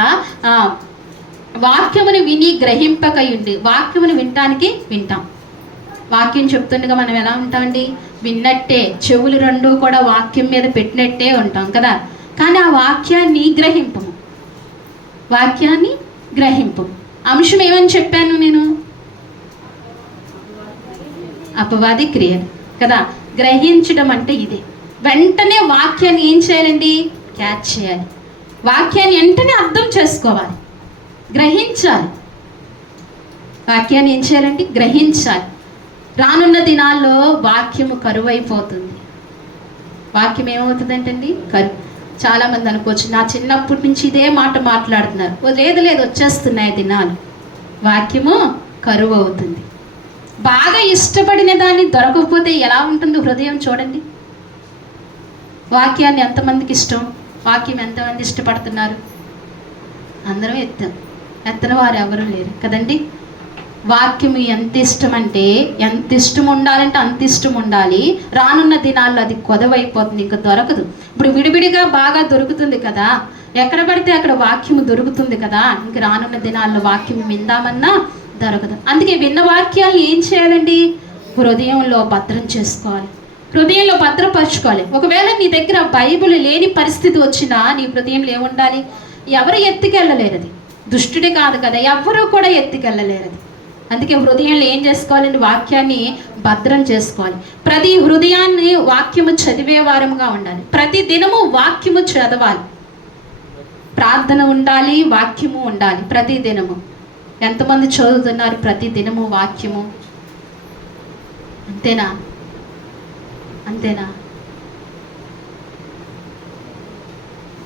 వాక్యమును విని గ్రహింపకయుండి. వాక్యమును వినటానికి వింటాం. వాక్యం చెప్తుండగా మనం ఎలా ఉంటామండి? విన్నట్టే, చెవులు రెండు కూడా వాక్యం మీద పెట్టినట్టే ఉంటాం కదా. కానీ ఆ వాక్యాన్ని గ్రహింపము. అంశం ఏమని చెప్పాను నేను? అపవాది క్రియలు కదా. గ్రహించడం అంటే ఇదే. వెంటనే వాక్యాన్ని ఏం చేయాలండి? క్యాచ్ చేయాలి. వాక్యాన్ని వెంటనే అర్థం చేసుకోవాలి, గ్రహించాలి. వాక్యాన్ని ఏం చేయాలండి? గ్రహించాలి. రానున్న దినాల్లో వాక్యము కరువైపోతుంది. వాక్యం ఏమవుతుందంటండి? కరువు. చాలామంది అనుకోవచ్చు, నా చిన్నప్పటి నుంచి ఇదే మాట మాట్లాడుతున్నారు. లేదు వచ్చేస్తున్నాయి దినాలు, వాక్యము కరువు అవుతుంది. బాగా ఇష్టపడిన దాన్ని దొరకకపోతే ఎలా ఉంటుంది హృదయం? చూడండి, వాక్యాన్ని ఎంతమందికి ఇష్టం? వాక్యం ఎంతమంది ఇష్టపడుతున్నారు? అందరం ఎత్తని వారు ఎవరు లేరు కదండి. వాక్యం ఎంత ఇష్టం అంటే, ఎంత ఇష్టం ఉండాలంటే అంత ఇష్టం ఉండాలి. రానున్న దినాల్లో అది కొదవైపోతుంది, ఇంకా దొరకదు. ఇప్పుడు విడివిడిగా బాగా దొరుకుతుంది కదా, ఎక్కడ పడితే అక్కడ వాక్యము దొరుకుతుంది కదా. ఇంక రానున్న దినాల్లో వాక్యం విందామన్నా దొరకదు. అందుకే విన్న వాక్యాలను ఏం చేయాలండి? హృదయంలో భద్రం చేసుకోవాలి, హృదయంలో భద్రపరచుకోవాలి. ఒకవేళ నీ దగ్గర బైబిల్ లేని పరిస్థితి వచ్చినా నీ హృదయంలో ఏముండాలి? ఎవరు ఎత్తుకెళ్ళలేరు, అది దుష్టుడే కాదు కదా, ఎవరు కూడా ఎత్తుకెళ్ళలేరు అది. అందుకే హృదయంలో ఏం చేసుకోవాలండి? వాక్యాన్ని భద్రం చేసుకోవాలి. ప్రతి హృదయాన్ని వాక్యము చదివే వారముగా ఉండాలి. ప్రతి దినము వాక్యము చదవాలి, ప్రార్థన ఉండాలి, వాక్యము ఉండాలి. ప్రతి దినము ఎంతమంది చదువుతున్నారు ప్రతి దినము వాక్యము? అంతేనా?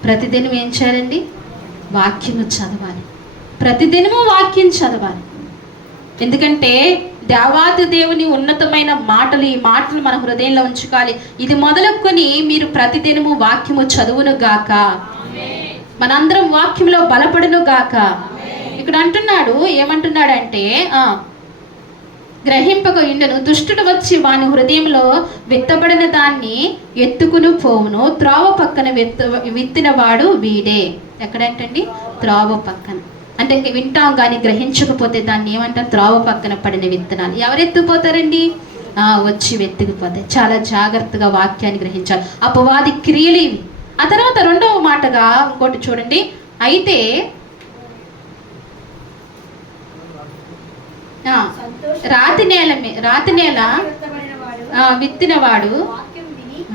ప్రతిదినం ఏం చేయాలండి? వాక్యము చదవాలి. ప్రతిదినము వాక్యం చదవాలి. ఎందుకంటే దేవాది దేవుని ఉన్నతమైన మాటలు, ఈ మాటలు మన హృదయంలో ఉంచుకోవాలి. ఇది మొదలుకొని మీరు ప్రతిదినము వాక్యము చదువును గాక, మనందరం వాక్యంలో బలపడును గాక. ఇక్కడ అంటున్నాడు, ఏమంటున్నాడంటే, గ్రహింపక ఇండును, దుష్టుడు వచ్చి వాని హృదయంలో విత్తబడిన దాన్ని ఎత్తుకుని పోవును, త్రోవ పక్కన విత్తినవాడు వీడే. ఎక్కడంటండి? త్రోవ పక్కన. అంటే ఇంక వింటాం కానీ గ్రహించకపోతే దాన్ని ఏమంటారు? త్రోవ పక్కన పడిన విత్తనాలు. ఎవరు ఎత్తుకుపోతారండి? వచ్చి వెతుకుపోతాయి. చాలా జాగ్రత్తగా వాక్యాన్ని గ్రహించాలి. అపవాది క్రియలు ఇవి. ఆ తర్వాత రెండవ మాటగా ఇంకోటి చూడండి. అయితే రాతి నేల విత్తినవాడు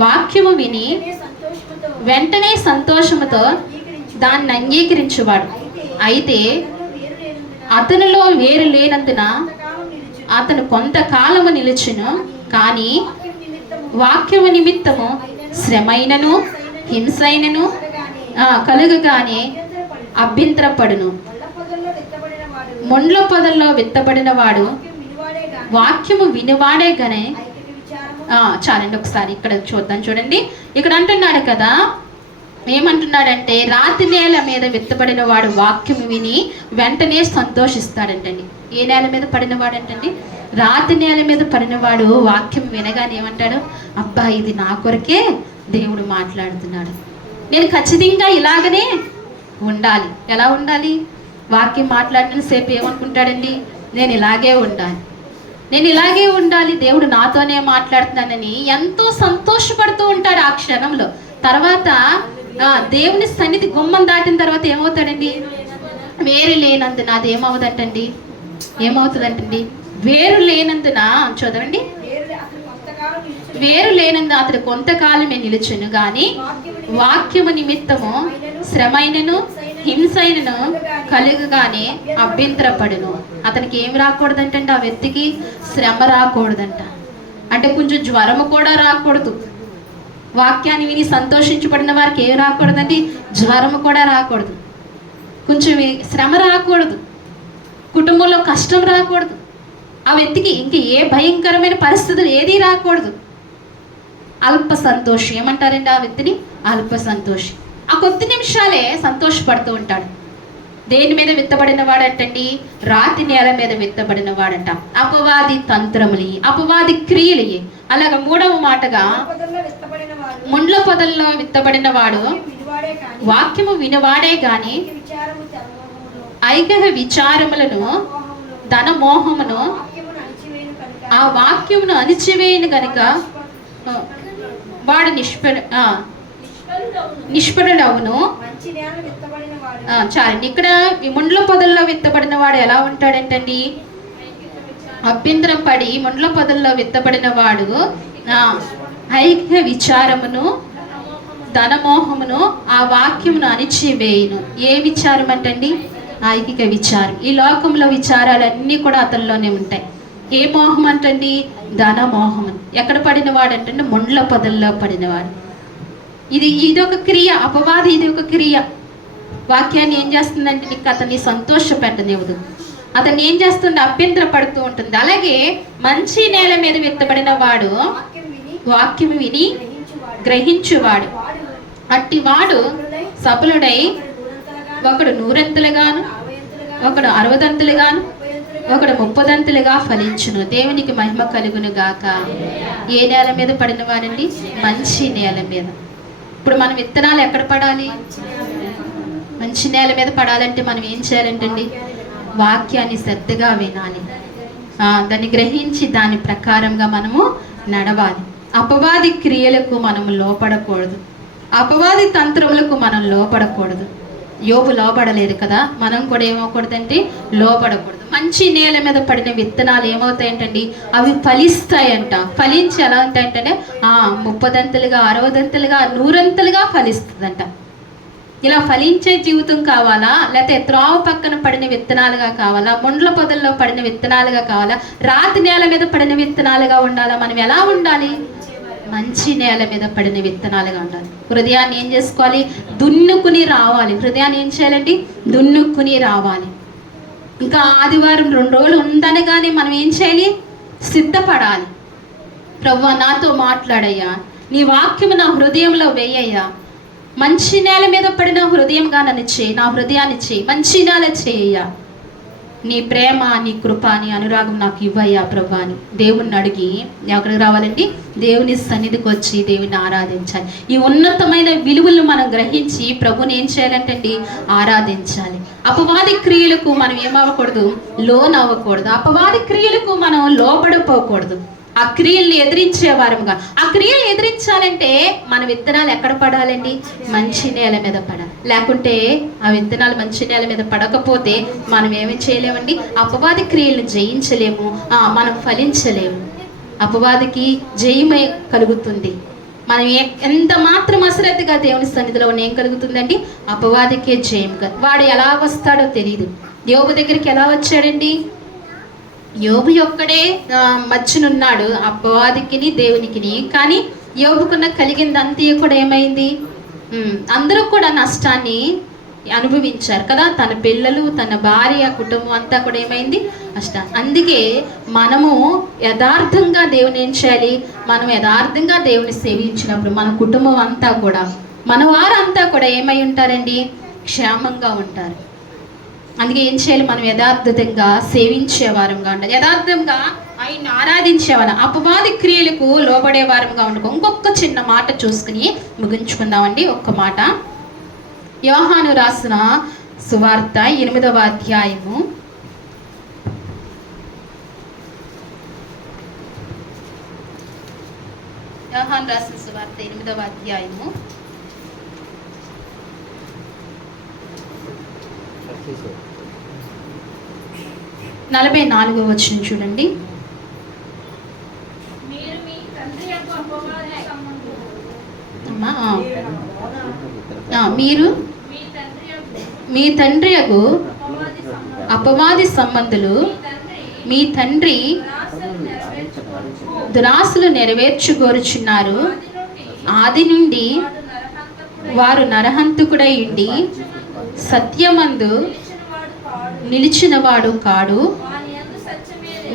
వాక్యము విని వెంటనే సంతోషముతో దాన్ని అంగీకరించువాడు. అయితే అతనిలో వేరు లేనందున అతను కొంతకాలము నిలుచును, కానీ వాక్యం నిమిత్తము వాక్యము నిమిత్తము శ్రమైనను హింసైనను కలుగగానే అభ్యంతరపడును. మొండ్ల పొదల్లో విత్తబడిన వాడు వాక్యము వినివాడే గానే చాలండి. ఒకసారి ఇక్కడ చూద్దాం. చూడండి, ఇక్కడ అంటున్నాడు కదా, ఏమంటున్నాడంటే రాతి నేల మీద విత్తబడిన వాడు వాక్యము విని వెంటనే సంతోషిస్తాడంటండి. ఏ నేల మీద పడిన వాడంటండి? రాతి నేల మీద పడినవాడు వాక్యం వినగానే ఏమంటాడు? అబ్బా, ఇది నా కొరకే దేవుడు మాట్లాడుతున్నాడు, నేను ఖచ్చితంగా ఇలాగనే ఉండాలి. ఎలా ఉండాలి? వాక్యం మాట్లాడిన సేపు ఏమనుకుంటాడండి? నేను ఇలాగే ఉండాలి, నేను ఇలాగే ఉండాలి, దేవుడు నాతోనే మాట్లాడుతున్నానని ఎంతో సంతోషపడుతూ ఉంటాడు ఆ క్షణంలో. తర్వాత దేవుని సన్నిధి గుమ్మం దాటిన తర్వాత ఏమవుతాడండి? వేరు లేనందున అది ఏమవుతుందంటండి? ఏమవుతుందంటండి? వేరు లేనందున చదవండి. వేరు లేనందున అతడు కొంతకాలమే నిలుచును, గాని వాక్యము నిమిత్తము శ్రమైనను హింసైనను కలుగగానే అభ్యంతరపడును. అతనికి ఏం రాకూడదంటండి? ఆ వ్యక్తికి శ్రమ రాకూడదంట. అంటే కొంచెం జ్వరము కూడా రాకూడదు. వాక్యాన్ని విని సంతోషించబడిన వారికి ఏం రాకూడదండి? జ్వరము కూడా రాకూడదు, కొంచెం శ్రమ రాకూడదు, కుటుంబంలో కష్టం రాకూడదు, ఆ వ్యక్తికి ఇంక ఏ భయంకరమైన పరిస్థితులు ఏదీ రాకూడదు. అల్ప సంతోషి ఏమంటారండి ఆ వ్యక్తిని? అల్ప సంతోషి. ఆ కొద్ది నిమిషాలే సంతోషపడుతూ ఉంటాడు. దేని మీద విత్తబడిన వాడంటండి? రాతి నేల మీద విత్తబడిన వాడంట. అపవాది తంత్రములి, అపవాది క్రియలి. అలాగ మూడవ మాటగా ముండ్ల పొదల్లో విత్తబడిన వాడు వాక్యము వినివాడే గాని ఐక్య విచారములను ధనమోహమును ఆ వాక్యమును అణిచివేయను గనుక వాడు నిష్ఫలుడవును. చాలండి. ఇక్కడ ముండ్ల పొదల్లో విత్తబడిన వాడు ఎలా ఉంటాడంటండి? అభ్యంతరం పడి ముండ్ల పొదల్లో విత్తబడిన వాడు ఐక్య విచారమును ధనమోహమును ఆ వాక్యమును అణిచివేయును. ఏ విచారం అంటండి? ఐకిక విచారం. ఈ లోకంలో విచారాలన్నీ కూడా అతనిలోనే ఉంటాయి. ఏ మోహం అంటండి? ధనమోహము. ఎక్కడ పడిన వాడంటే ముండ్ల పొదల్లో పడినవాడు. ఇది ఒక క్రియ. అపవాది ఇది ఒక క్రియ. వాక్యాన్ని ఏం చేస్తుందంటే నీకు అతన్ని సంతోష పెట్టనివ్వదు. అతన్ని ఏం చేస్తుంది? అభ్యంతర పడుతూ ఉంటుంది. అలాగే మంచి నేల మీద విత్తబడిన వాడు వాక్యం విని గ్రహించువాడు. అట్టి వాడు సఫలుడై ఒకడు 100 ఒకడు 60 ఒకడు 30 ఫలించును. దేవునికి మహిమ కలుగును గాక. ఏ నేల మీద పడిన వాడండి? మంచి నేల మీద. ఇప్పుడు మనం విత్తనాలు ఎక్కడ పడాలి? మంచి నేల మీద పడాలంటే మనం ఏం చేయాలంటండి? వాక్యాన్ని శ్రద్ధగా వినాలి, దాన్ని గ్రహించి దాని ప్రకారంగా మనము నడవాలి. అపవాది క్రియలకు మనము లోపడకూడదు, అపవాది తంత్రములకు మనం లోపడకూడదు. యోబు లోపడలేదు కదా, మనం కూడా ఏమవకూడదంటే లోపడకూడదు. మంచి నేల మీద పడిన విత్తనాలు ఏమవుతాయంటండి? అవి ఫలిస్తాయంట. ఫలించి ఎలా ఉంటాయంటే 30 60 ఫలిస్తుందంట. ఇలా ఫలించే జీవితం కావాలా, లేకపోతే త్రోవ పక్కన పడిన విత్తనాలుగా కావాలా, ముండ్ల పొదల్లో పడిన విత్తనాలుగా కావాలా, రాతి నేల మీద పడిన విత్తనాలుగా ఉండాలా? మనం ఎలా ఉండాలి? మంచి నేల మీద పడిన విత్తనాలుగా ఉండాలి. హృదయాన్ని ఏం చేసుకోవాలి? దున్నుకుని రావాలి. హృదయాన్ని ఏం చేయాలండి? దున్నుకుని రావాలి. ఇంకా ఆదివారం 2 రోజులు ఉందనగానే మనం ఏం చేయాలి? సిద్ధపడాలి. ప్రభువా, నాతో మాట్లాడయ్యా, నీ వాక్యము నా హృదయంలో వేయ్యా. మంచి నేల మీద పడిన హృదయంగా నన్ను చేయి, నా హృదయాన్ని చేయి, మంచి నేల చేయ్యా. నీ ప్రేమ, నీ కృప, నీ అనురాగం నాకు ఇవ్వయ్యా ప్రభు అని దేవుణ్ణి అడిగి ఎక్కడికి రావాలండి? దేవుని సన్నిధికి వచ్చి దేవుని ఆరాధించాలి. ఈ ఉన్నతమైన విలువలను మనం గ్రహించి ప్రభుని ఏం చేయాలంటండి? ఆరాధించాలి. అపవాది క్రియలకు మనం ఏమవ్వకూడదు? లోన్ అవ్వకూడదు. అపవాది క్రియలకు మనం లోబడిపోకూడదు. ఆ క్రియల్ని ఎదిరించే వారముగా. ఆ క్రియలు ఎదిరించాలంటే మన విత్తనాలు ఎక్కడ పడాలండి? మంచి నేల మీద పడాలి. లేకుంటే ఆ విత్తనాలు మంచి నేల మీద పడకపోతే మనం ఏమి చేయలేమండి? అపవాది క్రియలను జయించలేము, మనం ఫలించలేము. అపవాదికి జయమే కలుగుతుంది. మనం ఎంత మాత్రం అశ్రద్ధగా దేవుని సన్నిధిలో ఏం కలుగుతుందండి? అపవాదికే జయం. వాడు ఎలా వస్తాడో తెలియదు. యోబు దగ్గరికి ఎలా వచ్చాడండి? యోబు ఒక్కడే మధ్యనున్నాడు అపవాదికిని దేవునికిని. కానీ యోబుకున్న కలిగిందంతా కూడా ఏమైంది? అందరూ కూడా నష్టాన్ని అనుభవించారు కదా. తన పిల్లలు, తన భార్య, కుటుంబం అంతా కూడా ఏమైంది? నష్టం. అందుకే మనము యథార్థంగా దేవుని ఏం చేయాలి? మనం యథార్థంగా దేవుని సేవించినప్పుడు మన కుటుంబం అంతా కూడా, మన వారంతా కూడా ఏమై ఉంటారండి? క్షేమంగా ఉంటారు. అందుకే ఏం చేయాలి? మనం యథార్థంగా సేవించే వారంగా ఉండాలి, యథార్థంగా ఆయన్ని ఆరాధించేవారు, అపవాది క్రియలకు లోబడే వారంగా ఉండకు. ఇంకొక చిన్న మాట చూసుకుని ముగించుకుందామండి. ఒక్క మాట, యోహాను రాసిన సువార్త 8వ అధ్యాయము. యోహాను రాసిన సువార్త 8వ అధ్యాయము 44వ వచనం చూడండి. మీరు మీ తండ్రి యగు అపవాది సంబంధులు, మీ తండ్రి దురాశలు నెరవేర్చుకోరుచున్నారు. ఆది నుండి వారు నరహంతకుడై ఉండి సత్యమందు నిలిచినవాడు కాడు,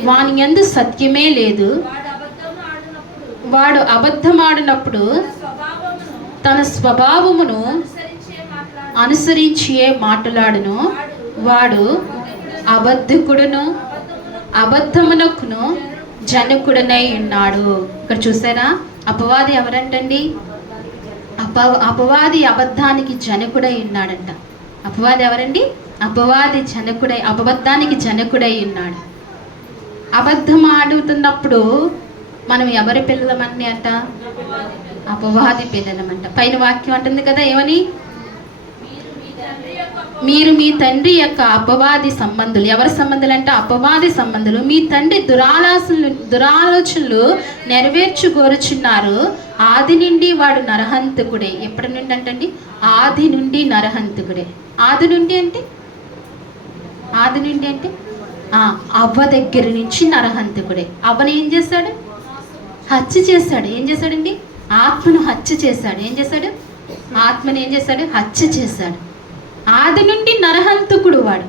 వాని యందు సత్యమే లేదు. వాడు అబద్ధమాడినప్పుడు తన స్వభావమును అనుసరించే మాట్లాడును. వాడు అబద్ధకుడును అబద్ధమునకును జనకుడనై ఉన్నాడు. ఇక్కడ చూసారా? అపవాది ఎవరంటండి? అపవాది అబద్ధానికి జనకుడై ఉన్నాడంట. అపవాది ఎవరండి? అపవాది జనకుడై, అబద్ధానికి జనకుడై ఉన్నాడు. అబద్ధం ఆడుతున్నప్పుడు మనం ఎవరి పిల్లలమని అంట? అపవాది పిల్లలమంట. పైన వాక్యం అంటుంది కదా, ఏమని? మీరు మీ తండ్రి యొక్క అపవాది సంబంధులు. ఎవరి సంబంధులు అంటే? అపవాది సంబంధులు. మీ తండ్రి దురాలోచనలు నెరవేర్చుకోరుచున్నారు. ఆది నుండి వాడు నరహంతకుడే. ఎప్పటి నుండి అంటండి? ఆది నుండి నరహంతకుడే. ఆది నుండి అంటే అవ్వ దగ్గర నుంచి నరహంతకుడే. అవ్వని ఏం చేశాడు? హత్య చేశాడు. ఏం చేశాడండి? ఆత్మను హత్య చేశాడు. ఏం చేశాడు? ఆత్మను ఏం చేశాడు? హత్య చేశాడు. ఆది నుండి నరహంతకుడు వాడు.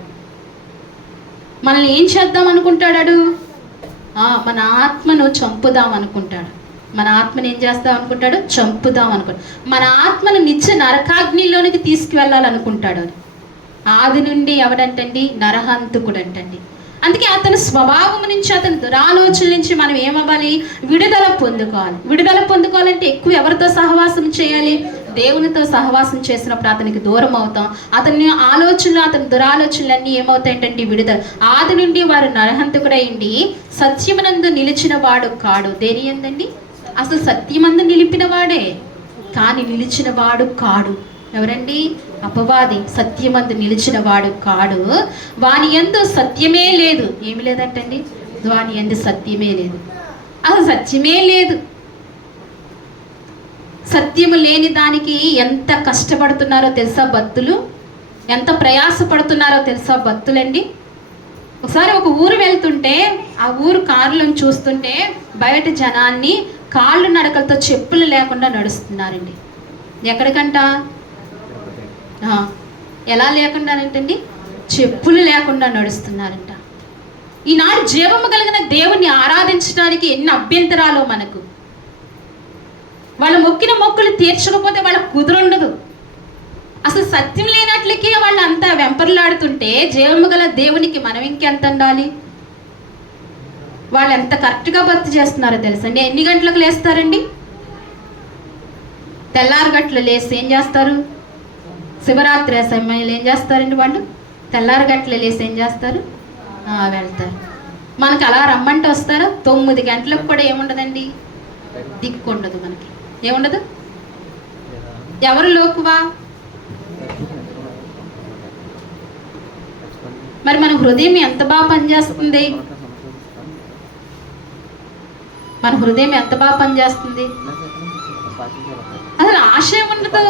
మనల్ని ఏం చేద్దాం అనుకుంటాడు? మన ఆత్మను చంపుదాం అనుకుంటాడు. మన ఆత్మను ఏం చేస్తాం అనుకుంటాడు? చంపుదాం అనుకుంటాడు. మన ఆత్మను నిత్య నరకాగ్నిలోనికి తీసుకువెళ్ళాలనుకుంటాడు. ఆది నుండి ఎవడంటండి? నరహంతకుడు అంటండి. అందుకే అతని స్వభావం నుంచి, అతని దురాలోచన నుంచి మనం ఏమవ్వాలి? విడుదల పొందుకోవాలి. విడుదల పొందుకోవాలంటే ఎక్కువ ఎవరితో సహవాసం చేయాలి? దేవునితో సహవాసం చేసినప్పుడు అతనికి దూరం అవుతాం. అతని ఆలోచనలు, అతని దురాలోచనలన్నీ ఏమవుతాయంటండి? విడుదల. ఆది నుండి వారు నరహంతకుడైండి సత్యమునందు నిలిచిన వాడు కాడు. దేని యందండి? అసలు సత్యమందు నిలిపిన వాడే, కానీ నిలిచిన వాడు కాడు. ఎవరండి? అపవాది. సత్యమందు నిలిచిన వాడు కాడు. వాని యందు సత్యమే లేదు. ఏమి లేదంటండి? వాని యందు సత్యమే లేదు. అసలు సత్యమే లేదు. సత్యము లేని దానికి ఎంత కష్టపడుతున్నారో తెలుసా భక్తులు? ఎంత ప్రయాసపడుతున్నారో తెలుసా భక్తులండి? ఒకసారి ఒక ఊరు వెళ్తుంటే, ఆ ఊరు కారులను చూస్తుంటే బయట జనాన్ని కాళ్ళు నడకలతో చెప్పులు లేకుండా నడుస్తున్నారండి. ఎక్కడికంట? ఎలా లేకుండా అంటండి? చెప్పులు లేకుండా నడుస్తున్నారంట. ఈనాడు జీవము కలిగిన దేవుణ్ణి ఆరాధించడానికి ఎన్ని అభ్యంతరాలు మనకు. వాళ్ళు మొక్కిన మొక్కులు తీర్చకపోతే వాళ్ళకు కుదురుండదు. అసలు సత్యం లేనట్లకి వాళ్ళు అంతా వెంపర్లాడుతుంటే జీవము గల దేవునికి మనం ఇంకెంత ఉండాలి? వాళ్ళు ఎంత కరెక్ట్గా భక్తి చేస్తున్నారో తెలుసండి. ఎన్ని గంటలకు లేస్తారండి? తెల్లారు గంటలు లేసి ఏం చేస్తారు? శివరాత్రి సమయంలో ఏం చేస్తారండి వాళ్ళు? తెల్లారు గంటలు లేసి ఏం చేస్తారు? వెళ్తారు. మనకు అలా రమ్మంటే వస్తారా? 9 గంటలకు కూడా ఏముండదండి? దిక్కు ఉండదు. మనకి ఏముండదు. ఎవరు లోకువా? మరి మన హృదయం ఎంత బాగా పనిచేస్తుంది? మన హృదయం ఎంత బాగా పనిచేస్తుంది? అసలు ఆశయం ఉండదు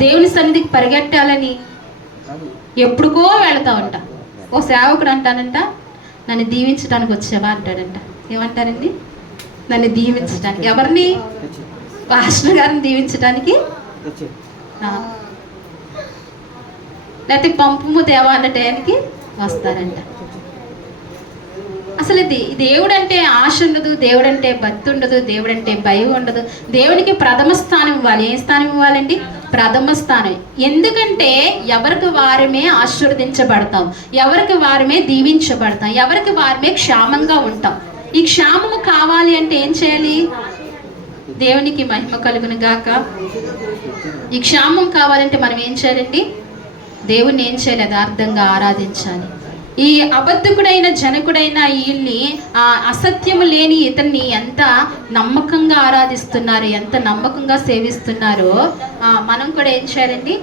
దేవుని సన్నిధికి పరిగెట్టాలని. ఎప్పుడుకో వెళతా ఉంటా. ఓ సేవకుడు అంటానంట, నన్ను దీవించడానికి వచ్చావా అంటాడంట. ఏమంటారండి? నన్ను దీవించడానికి. ఎవరిని? పాస్టర్ గారిని దీవించడానికి, లేకపోతే పంపుము దేవా అన్న టయానికి వస్తారంట. అసలు దేవుడంటే ఆశ ఉండదు, దేవుడంటే భక్తి ఉండదు, దేవుడంటే భయం ఉండదు. దేవునికి ప్రథమ స్థానం ఇవ్వాలి. ఏ స్థానం ఇవ్వాలండి? ప్రథమ స్థానం. ఎందుకంటే ఎవరికి వారమే ఆశీర్వదించబడతాం, ఎవరికి వారమే దీవించబడతాం, ఎవరికి వారమే క్షేమంగా ఉంటాం. ఈ క్షేమము కావాలి అంటే ఏం చేయాలి? దేవునికి మహిమ కలుగును గాక. ఈ క్షేమం కావాలంటే మనం ఏం చేయాలండి? దేవుణ్ణి ఏం చేయాలి? యథార్థంగా ఆరాధించాలి. ఈ అబద్ధకుడైన జనకుడైన వీళ్ళని, అసత్యము లేని ఇతన్ని ఎంత నమ్మకంగా ఆరాధిస్తున్నారు, ఎంత నమ్మకంగా సేవిస్తున్నారో మనం కూడా ఏం చేయాలండి?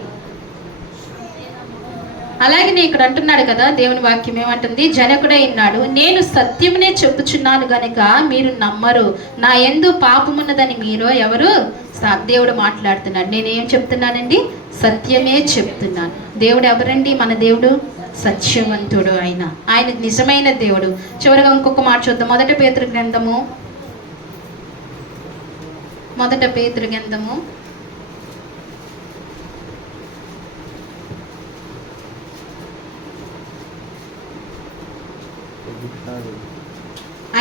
అలాగే ఇక్కడ అంటున్నాడు కదా, దేవుని వాక్యం ఏమంటుంది? జనకుడై ఉన్నాడు, నేను సత్యమునే చెప్పుచున్నాను గనుక మీరు నమ్మరు, నా యందు పాపమున్నదని మీరు ఎవరు? దేవుడు మాట్లాడుతున్నాడు. నేనేం చెప్తున్నానండి? సత్యమే చెప్తున్నాను. దేవుడు ఎవరండి? మన దేవుడు సత్యవంతుడు. ఆయన నిజమైన దేవుడు. చివరిగా ఇంకొక మాట చూద్దాం. మొదటి పేతురు గ్రంథము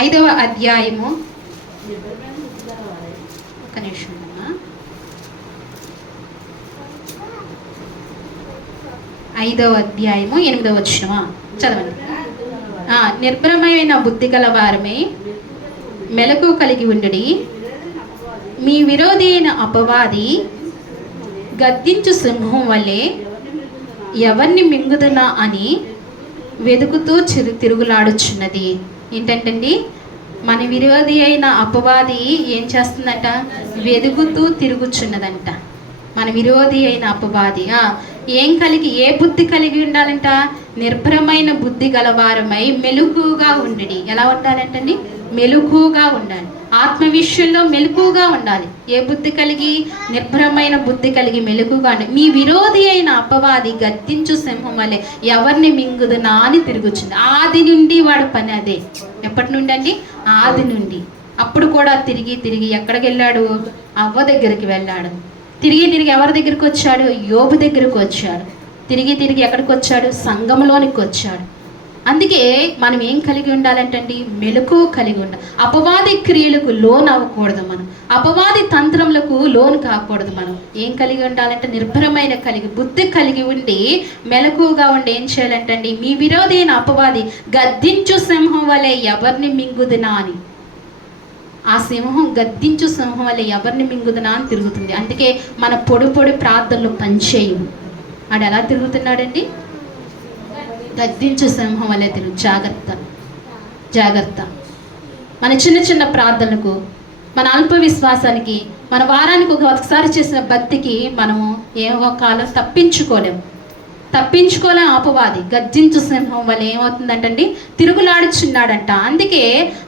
5వ అధ్యాయము, ఒక నిమిషం అమ్మా, 5వ అధ్యాయము 8వ వచనమా చదవండి. నిర్భరమైన బుద్ధి గల వారమే మెలకు కలిగి ఉండుడి, మీ విరోధి అయిన అపవాది గద్దించు సింహం వలె ఎవరిని మింగుదునా అని వెతుకుతూ తిరుగులాడుచున్నది. ఏంటంటండి? మన విరోధి అయిన అపవాది ఏం చేస్తుందంట? వెతుకుతూ తిరుగుచున్నదంట. మన విరోధి అయిన అపవాది ఏ బుద్ధి కలిగి ఉండాలంట? నిర్భరమైన బుద్ధి గలవారమై మెలకుగా ఉండి. ఎలా ఉండాలంటండి? మెలకుగా ఉండాలి. ఆత్మ విషయంలో మెలకుగా ఉండాలి. ఏ బుద్ధి కలిగి? నిర్భరమైన బుద్ధి కలిగి మెలకుగా ఉండాలి. మీ విరోధి అయిన అపవాది గద్దించు సింహం వలె ఎవరిని మింగుదునా అని తిరుగుచుంది. ఆది నుండి వాడు పని అదే. ఎప్పటి నుండి అండి? ఆది నుండి. అప్పుడు కూడా తిరిగి ఎక్కడికి వెళ్ళాడు? అవ్వ దగ్గరికి వెళ్ళాడు. తిరిగి ఎవరి దగ్గరికి వచ్చాడు? యోబు దగ్గరికి వచ్చాడు. తిరిగి ఎక్కడికి వచ్చాడు? సంఘంలోనికి వచ్చాడు. అందుకే మనం ఏం కలిగి ఉండాలంటండి? మెలకు కలిగి ఉండాలి. అపవాది క్రియలకు లోన్ అవ్వకూడదు మనం. అపవాది తంత్రములకు లోన్ కాకూడదు మనం. ఏం కలిగి ఉండాలంటే? నిర్భరమైన బుద్ధి కలిగి ఉండి మెలకుగా ఉండి ఏం చేయాలంటండి? మీ విరోధి అయిన అపవాది గద్దించు సింహం వలె ఎవరిని మింగుదునా అని. ఆ సింహం గద్దించు సింహం వల్ల ఎవరిని మింగుదునా అని తిరుగుతుంది. అందుకే మన పొడి ప్రార్థనలు పనిచేయవు. ఆడు ఎలా తిరుగుతున్నాడండి? గద్దించు సింహం వల్లే తిరుగు. జాగ్రత్త. మన చిన్న ప్రార్థనలకు, మన అల్ప విశ్వాసానికి, మన వారానికి ఒకసారి చేసిన భక్తికి మనము ఏమో కాలం తప్పించుకోలేం. అపవాది గర్జించు సింహం వల్ల ఏమవుతుందంటండి? తిరుగులాడుచున్నాడంట. అందుకే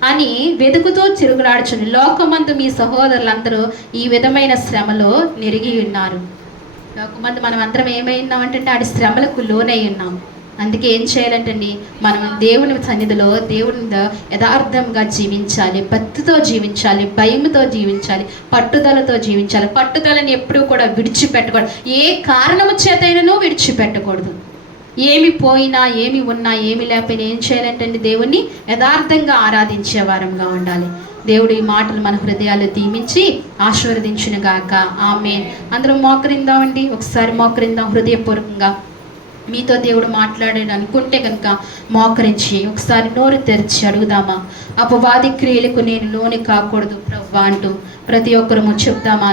అని వెతుకుతూ తిరుగులాడుచుంది. లోకమందు మీ సహోదరులందరూ ఈ విధమైన శ్రమలో నెరిగి ఉన్నారు. లోకమందు మనం అందరం ఏమై ఉన్నామంటే ఆడి శ్రమలకు లోనై ఉన్నాం. అందుకే ఏం చేయాలంటండి? మనం దేవుని సన్నిధిలో దేవుని యథార్థంగా జీవించాలి, భక్తితో జీవించాలి, భయంతో జీవించాలి, పట్టుదలతో జీవించాలి. పట్టుదలని ఎప్పుడూ కూడా విడిచిపెట్టకూడదు. ఏ కారణము చేతైనను విడిచిపెట్టకూడదు. ఏమి పోయినా, ఏమి ఉన్నా, ఏమి లేకపోయినా ఏం చేయాలంటండి? దేవుణ్ణి యథార్థంగా ఆరాధించే వారంగా ఉండాలి. దేవుడు ఈ మాటలు మన హృదయాలు దీవించి ఆశీర్వదించునుగాక. ఆమేన్. అందరం మోకరిందామండి. ఒకసారి మోకరిందాం హృదయపూర్వకంగా. మీతో దేవుడు మాట్లాడాడు అనుకుంటే కనుక మోకరించి ఒకసారి నోరు తెరిచి అడుగుదామా? అపవాది క్రియలకు నేను లోని కాకూడదు ప్రభువా అంటూ ప్రతి ఒక్కరము చెప్దామా?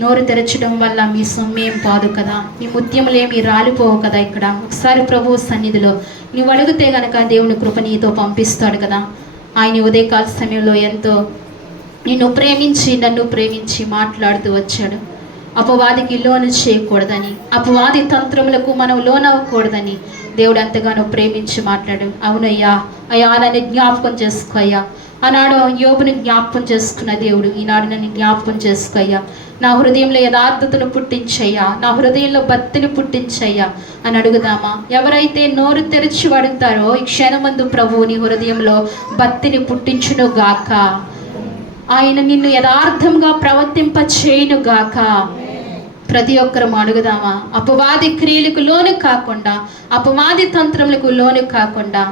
నోరు తెరచడం వల్ల మీ సొమ్మేం పోదు కదా, మీ ముత్యములేమి రాలిపోవు కదా. ఇక్కడ ఒకసారి ప్రభువు సన్నిధిలో నువ్వు అడిగితే కనుక దేవుని కృప నీతో పంపిస్తాడు కదా. ఆయన ఉదయకాల సమయంలో ఎంతో నన్ను ప్రేమించి మాట్లాడుతూ వచ్చాడు. అపవాదికి లోను చేయకూడదని, అపవాది తంత్రములకు మనం లోనవ్వకూడదని దేవుడు ఎంతగానో ప్రేమించి మాట్లాడు. అవునయ్యా, నన్ను జ్ఞాపకం చేసుకోయ్యా. ఆనాడు యోబుని జ్ఞాపకం చేసుకున్న దేవుడు ఈనాడు నన్ను జ్ఞాపకం చేసుకోయ్యా. నా హృదయంలో యథార్థతను పుట్టించయ్యా, నా హృదయంలో భక్తిని పుట్టించయ్యా అని అడుగుదామా? ఎవరైతే నోరు తెరిచి అడుగుతారో ఈ క్షణమందు ప్రభువు నీ హృదయంలో భక్తిని పుట్టించును గాక. ఆయన నిన్ను యథార్థంగా ప్రవర్తింప చేయును గాక. ప్రతి ఒక్కరూ అడుగుదామా? అపవాది క్రియలకు లోను కాకుండా, అపవాది తంత్రములకు లోను కాకుండా.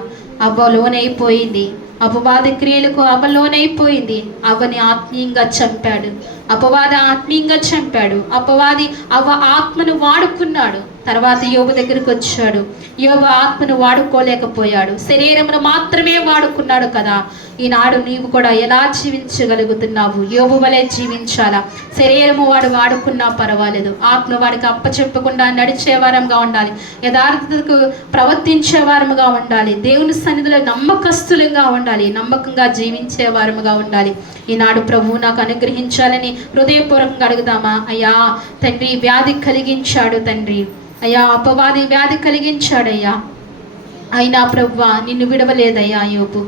అవ్వ లోనైపోయింది, అపవాది క్రియలకు అవ్వ లోనైపోయింది. అవ్వని ఆత్మీయంగా చంపాడు, అపవాది ఆత్మీయంగా చంపాడు. అపవాది అవ్వ ఆత్మను వాడుకున్నాడు. తర్వాత యోబు దగ్గరికి వచ్చాడు. యోబు ఆత్మను వాడుకోలేకపోయాడు, శరీరమును మాత్రమే వాడుకున్నాడు కదా. ఈనాడు నీవు కూడా ఎలా జీవించగలుగుతున్నావు? యోబు వలె జీవించాలా? శరీరము వాడు వాడుకున్నా పర్వాలేదు, ఆత్మ వాడికి అప్పచెప్పకుండా నడిచే వారంగా ఉండాలి, యథార్థతకు ప్రవర్తించే వారముగా ఉండాలి, దేవుని సన్నిధిలో నమ్మకస్తులుగా ఉండాలి, నమ్మకంగా జీవించే వారముగా ఉండాలి. ఈనాడు ప్రభువు నాకు అనుగ్రహించాలని హృదయపూర్వకంగా అడుగుదామా? అయ్యా తండ్రి, వ్యాధి కలిగించాడు తండ్రి, అయ్యా అపవాది వ్యాధి కలిగించాడయ్యా, అయినా ప్రభువా నిన్ను విడవలేదయ్యా యోబు.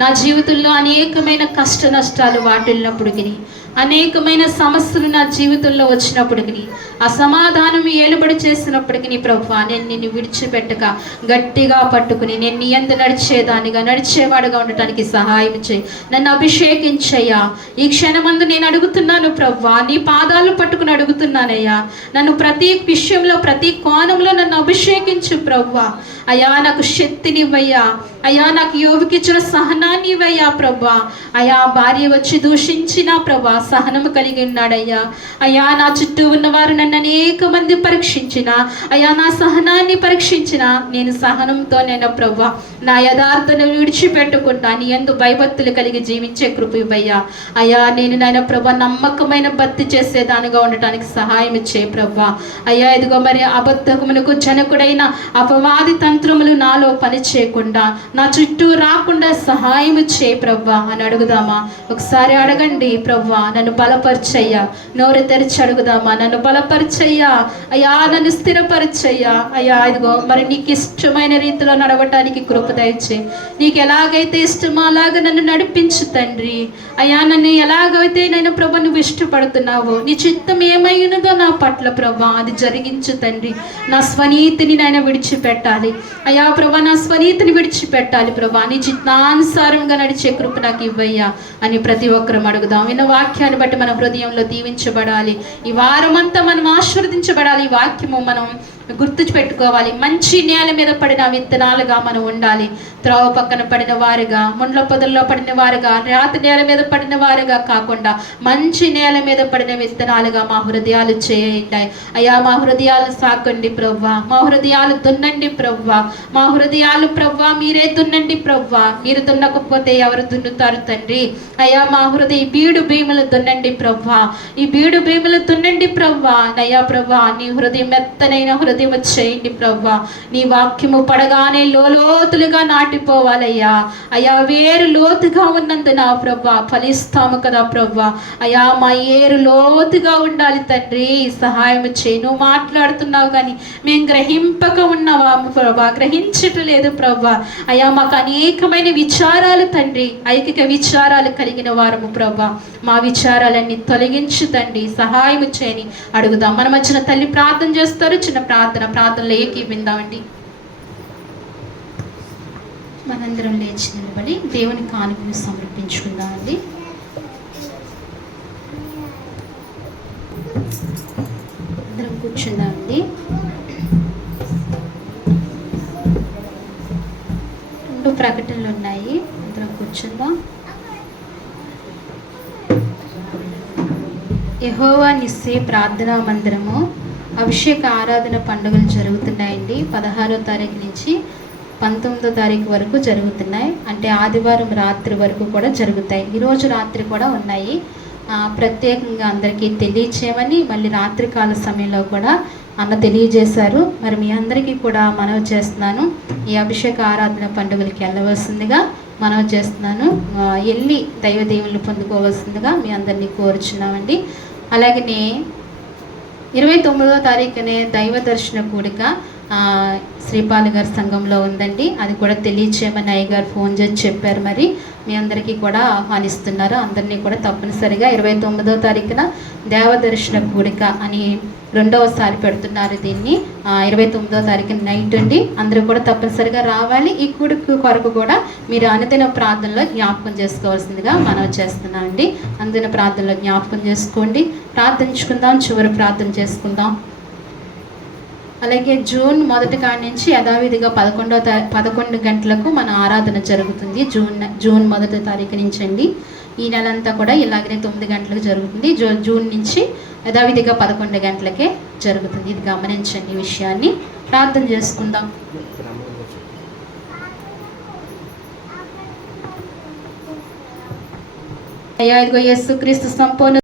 నా జీవితంలో అనేకమైన కష్ట నష్టాలు వాటిల్లినప్పటికీ, అనేకమైన సమస్యలు నా జీవితంలో వచ్చినప్పటికీ, అసమాధానం ఏలుబడి చేసినప్పటికీ ప్రభువా నేను నిన్ను విడిచిపెట్టక గట్టిగా పట్టుకుని నేను నీ యందు నడిచేదానిగా, నడిచేవాడుగా ఉండటానికి సహాయం చేయి. నన్ను అభిషేకించయ్యా. ఈ క్షణమందు నేను అడుగుతున్నాను ప్రభువా, నీ పాదాలు పట్టుకుని అడుగుతున్నానయ్యా. నన్ను ప్రతి విషయంలో, ప్రతి కోణంలో నన్ను అభిషేకించు ప్రభువా. అయ్యా నాకు శక్తినివ్వయ్యా. అయ్యా నాకు యోబుకి ఇచ్చిన సహనాన్ని ఇవ్వయ్యా ప్రభా. అయ్యా భార్య వచ్చి దూషించిన ప్రభా సహనము కలిగి ఉన్నాడయ్యా. అయ్యా నా చుట్టూ ఉన్నవారు నన్ను అనేక మంది పరీక్షించిన, అయ్యా నా సహనాన్ని పరీక్షించిన, నేను సహనంతో నేను ప్రభా నా యథార్థను విడిచిపెట్టకుండా నీ యందు భయభక్తులు కలిగి జీవించే కృప ఇవ్వయ్యా. అయ్యా నేను నాయన ప్రభా నమ్మకమైన భక్తి చేసేదానిగా ఉండటానికి సహాయం చే ప్రభా. అయ్యా ఇదిగో మరి అబద్ధమునకు జనకుడైన అపవాది తంత్రములు నాలో పని చేయకుండా, నా చుట్టూ రాకుండా సహాయం చే ప్రభా అని అడుగుదామా? ఒకసారి అడగండి. ప్రభా నన్ను బలపరిచయ్యా. నోరు తెరిచి అడుగుదామా? నన్ను బలపరిచయ్యా అయ్యా, నన్ను స్థిరపరిచయ్యా. అయ్యా ఇదిగో మరి నీకు ఇష్టమైన రీతిలో నడవటానికి కృప దయచే. నీకు ఎలాగైతే ఇష్టమో అలాగ నన్ను నడిపించు తండ్రి. అయ్యా నన్ను ఎలాగైతే నేను ప్రభా నువ్వు ఇష్టపడుతున్నావో, నీ చిత్తం ఏమైనదో నా పట్ల ప్రభా అది జరిగించు తండ్రి. నా స్వనీతిని నేను విడిచిపెట్టాలి అయ్యా ప్రభా, నా స్వనీతిని విడిచిపెట్టాలి ప్రభా. నీ చిత్తానుసారంగా నడిచే కృప నాకు ఇవ్వయ్యా అని ప్రతి ఒక్కరూ అడుగుదాం. విన్న వాక్యాన్ని బట్టి మన హృదయంలో దీవించబడాలి. ఈ వారమంతా మనం ఆశీర్వదించబడాలి. ఈ వాక్యము మనం గుర్తు పెట్టుకోవాలి. మంచి నేల మీద పడిన విత్తనాలుగా మనం ఉండాలి. త్రోవ పక్కన పడిన వారుగా, ముండ్ల పొదల్లో పడిన వారుగా, రాతి నేల మీద పడిన వారుగా కాకుండా మంచి నేల మీద పడిన విత్తనాలుగా మా హృదయాలు చేయండి అయ్యా. మా హృదయాలు సాకండి ప్రవ్వా, మా హృదయాలు దున్నండి ప్రవ్వా, మా హృదయాలు ప్రవ్వా మీరే దున్నండి ప్రవ్వా. మీరు దున్నకపోతే ఎవరు దున్నుతారు తండ్రి? అయ్యా మా హృదయ బీడు భీములు దున్నండి ప్రవ్వా, ఈ బీడు భీములు దున్నండి ప్రవ్వా. నయ్యా ప్రవ్వా నీ హృదయం మెత్తనైన హృదయం చేయండి ప్రవ్వా. నీ వాక్యము పడగానే లోతులుగా నాటిపోవాలయ్యా. అయ్యా వేరు లోతుగా ఉన్నందున ప్రవ్వా ఫలిస్తాము కదా ప్రవ్వా. అయ్యా మా ఏరు లోతుగా ఉండాలి తండ్రి, సహాయం చేయి. నువ్వు మాట్లాడుతున్నావు కానీ మేము గ్రహింపక ఉన్నావా ప్రభా, గ్రహించట్లేదు ప్రభా. అయ్యా మాకు అనేకమైన విచారాలు తండ్రి, ఐకిక విచారాలు కలిగిన వారము ప్రభా. మా విచారాలన్నీ తొలగించు తండ్రి, సహాయం చేయని అడుగుదాం. మన మధ్యన తల్లి ప్రార్థన చేస్తారు. చిన్న ప్రార్థనలో ఏకీవిందామండి. మనందరం లేచి నిలబడి దేవుని కానుకను సమర్పించుకుందామండి. అందరం కూర్చుందామండి. 2 ప్రకటనలు ఉన్నాయి, అందరం కూర్చుందాం. యెహోవా నిస్సే ప్రార్థనా మందిరము అభిషేక ఆరాధన పండుగలు జరుగుతున్నాయండి. 16వ తారీఖు నుంచి 19వ తారీఖు వరకు జరుగుతున్నాయి. అంటే ఆదివారం రాత్రి వరకు కూడా జరుగుతాయి. ఈరోజు రాత్రి కూడా ఉన్నాయి. ప్రత్యేకంగా అందరికీ తెలియచేయమని మళ్ళీ రాత్రికాల సమయంలో కూడా అన్న తెలియజేశారు. మరి మీ అందరికీ కూడా మనవి చేస్తున్నాను, ఈ అభిషేక ఆరాధన పండుగలకి వెళ్ళవలసిందిగా మనవి చేస్తున్నాను. వెళ్ళి దైవ దేవుళ్ళు పొందుకోవాల్సిందిగా మీ అందరినీ కోరుచున్నామండి. అలాగనే 29వ తారీఖునే దైవ దర్శన కూడిక శ్రీపాల్ గారి సంఘంలో ఉందండి. అది కూడా తెలియచేయమని అయ్య గారు ఫోన్ చేసి చెప్పారు. మరి మీ అందరికీ కూడా ఆహ్వానిస్తున్నారు. అందరినీ కూడా తప్పనిసరిగా 29వ తారీఖున దేవదర్శన కూడిక అని రెండవసారి పెడుతున్నారు దీన్ని. 29వ తారీఖున నైట్ అండి. అందరూ కూడా తప్పనిసరిగా రావాలి. ఈ కూడిక కొరకు కూడా మీరు అనుదిన ప్రార్థనలో జ్ఞాపకం చేసుకోవాల్సిందిగా మనం చేస్తున్నామండి. అనుదిన ప్రార్థనలో జ్ఞాపకం చేసుకోండి. ప్రార్థించుకుందాం. చివరి ప్రార్థన చేసుకుందాం. అలాగే జూన్ 1 కాడి నుంచి యథావిధిగా 11 గంటలకు మన ఆరాధన జరుగుతుంది. జూన్ 1 తారీఖు నుంచి అండి. ఈ నెలంతా కూడా ఇలాగనే 9 గంటలకు జరుగుతుంది. జూన్ నుంచి యథావిధిగా 11 గంటలకే జరుగుతుంది. ఇది గమనించండి ఈ విషయాన్ని. ప్రార్థన చేసుకుందాం. అయ్యా, ఇదిగో యేసుక్రీస్తు సంపూర్ణ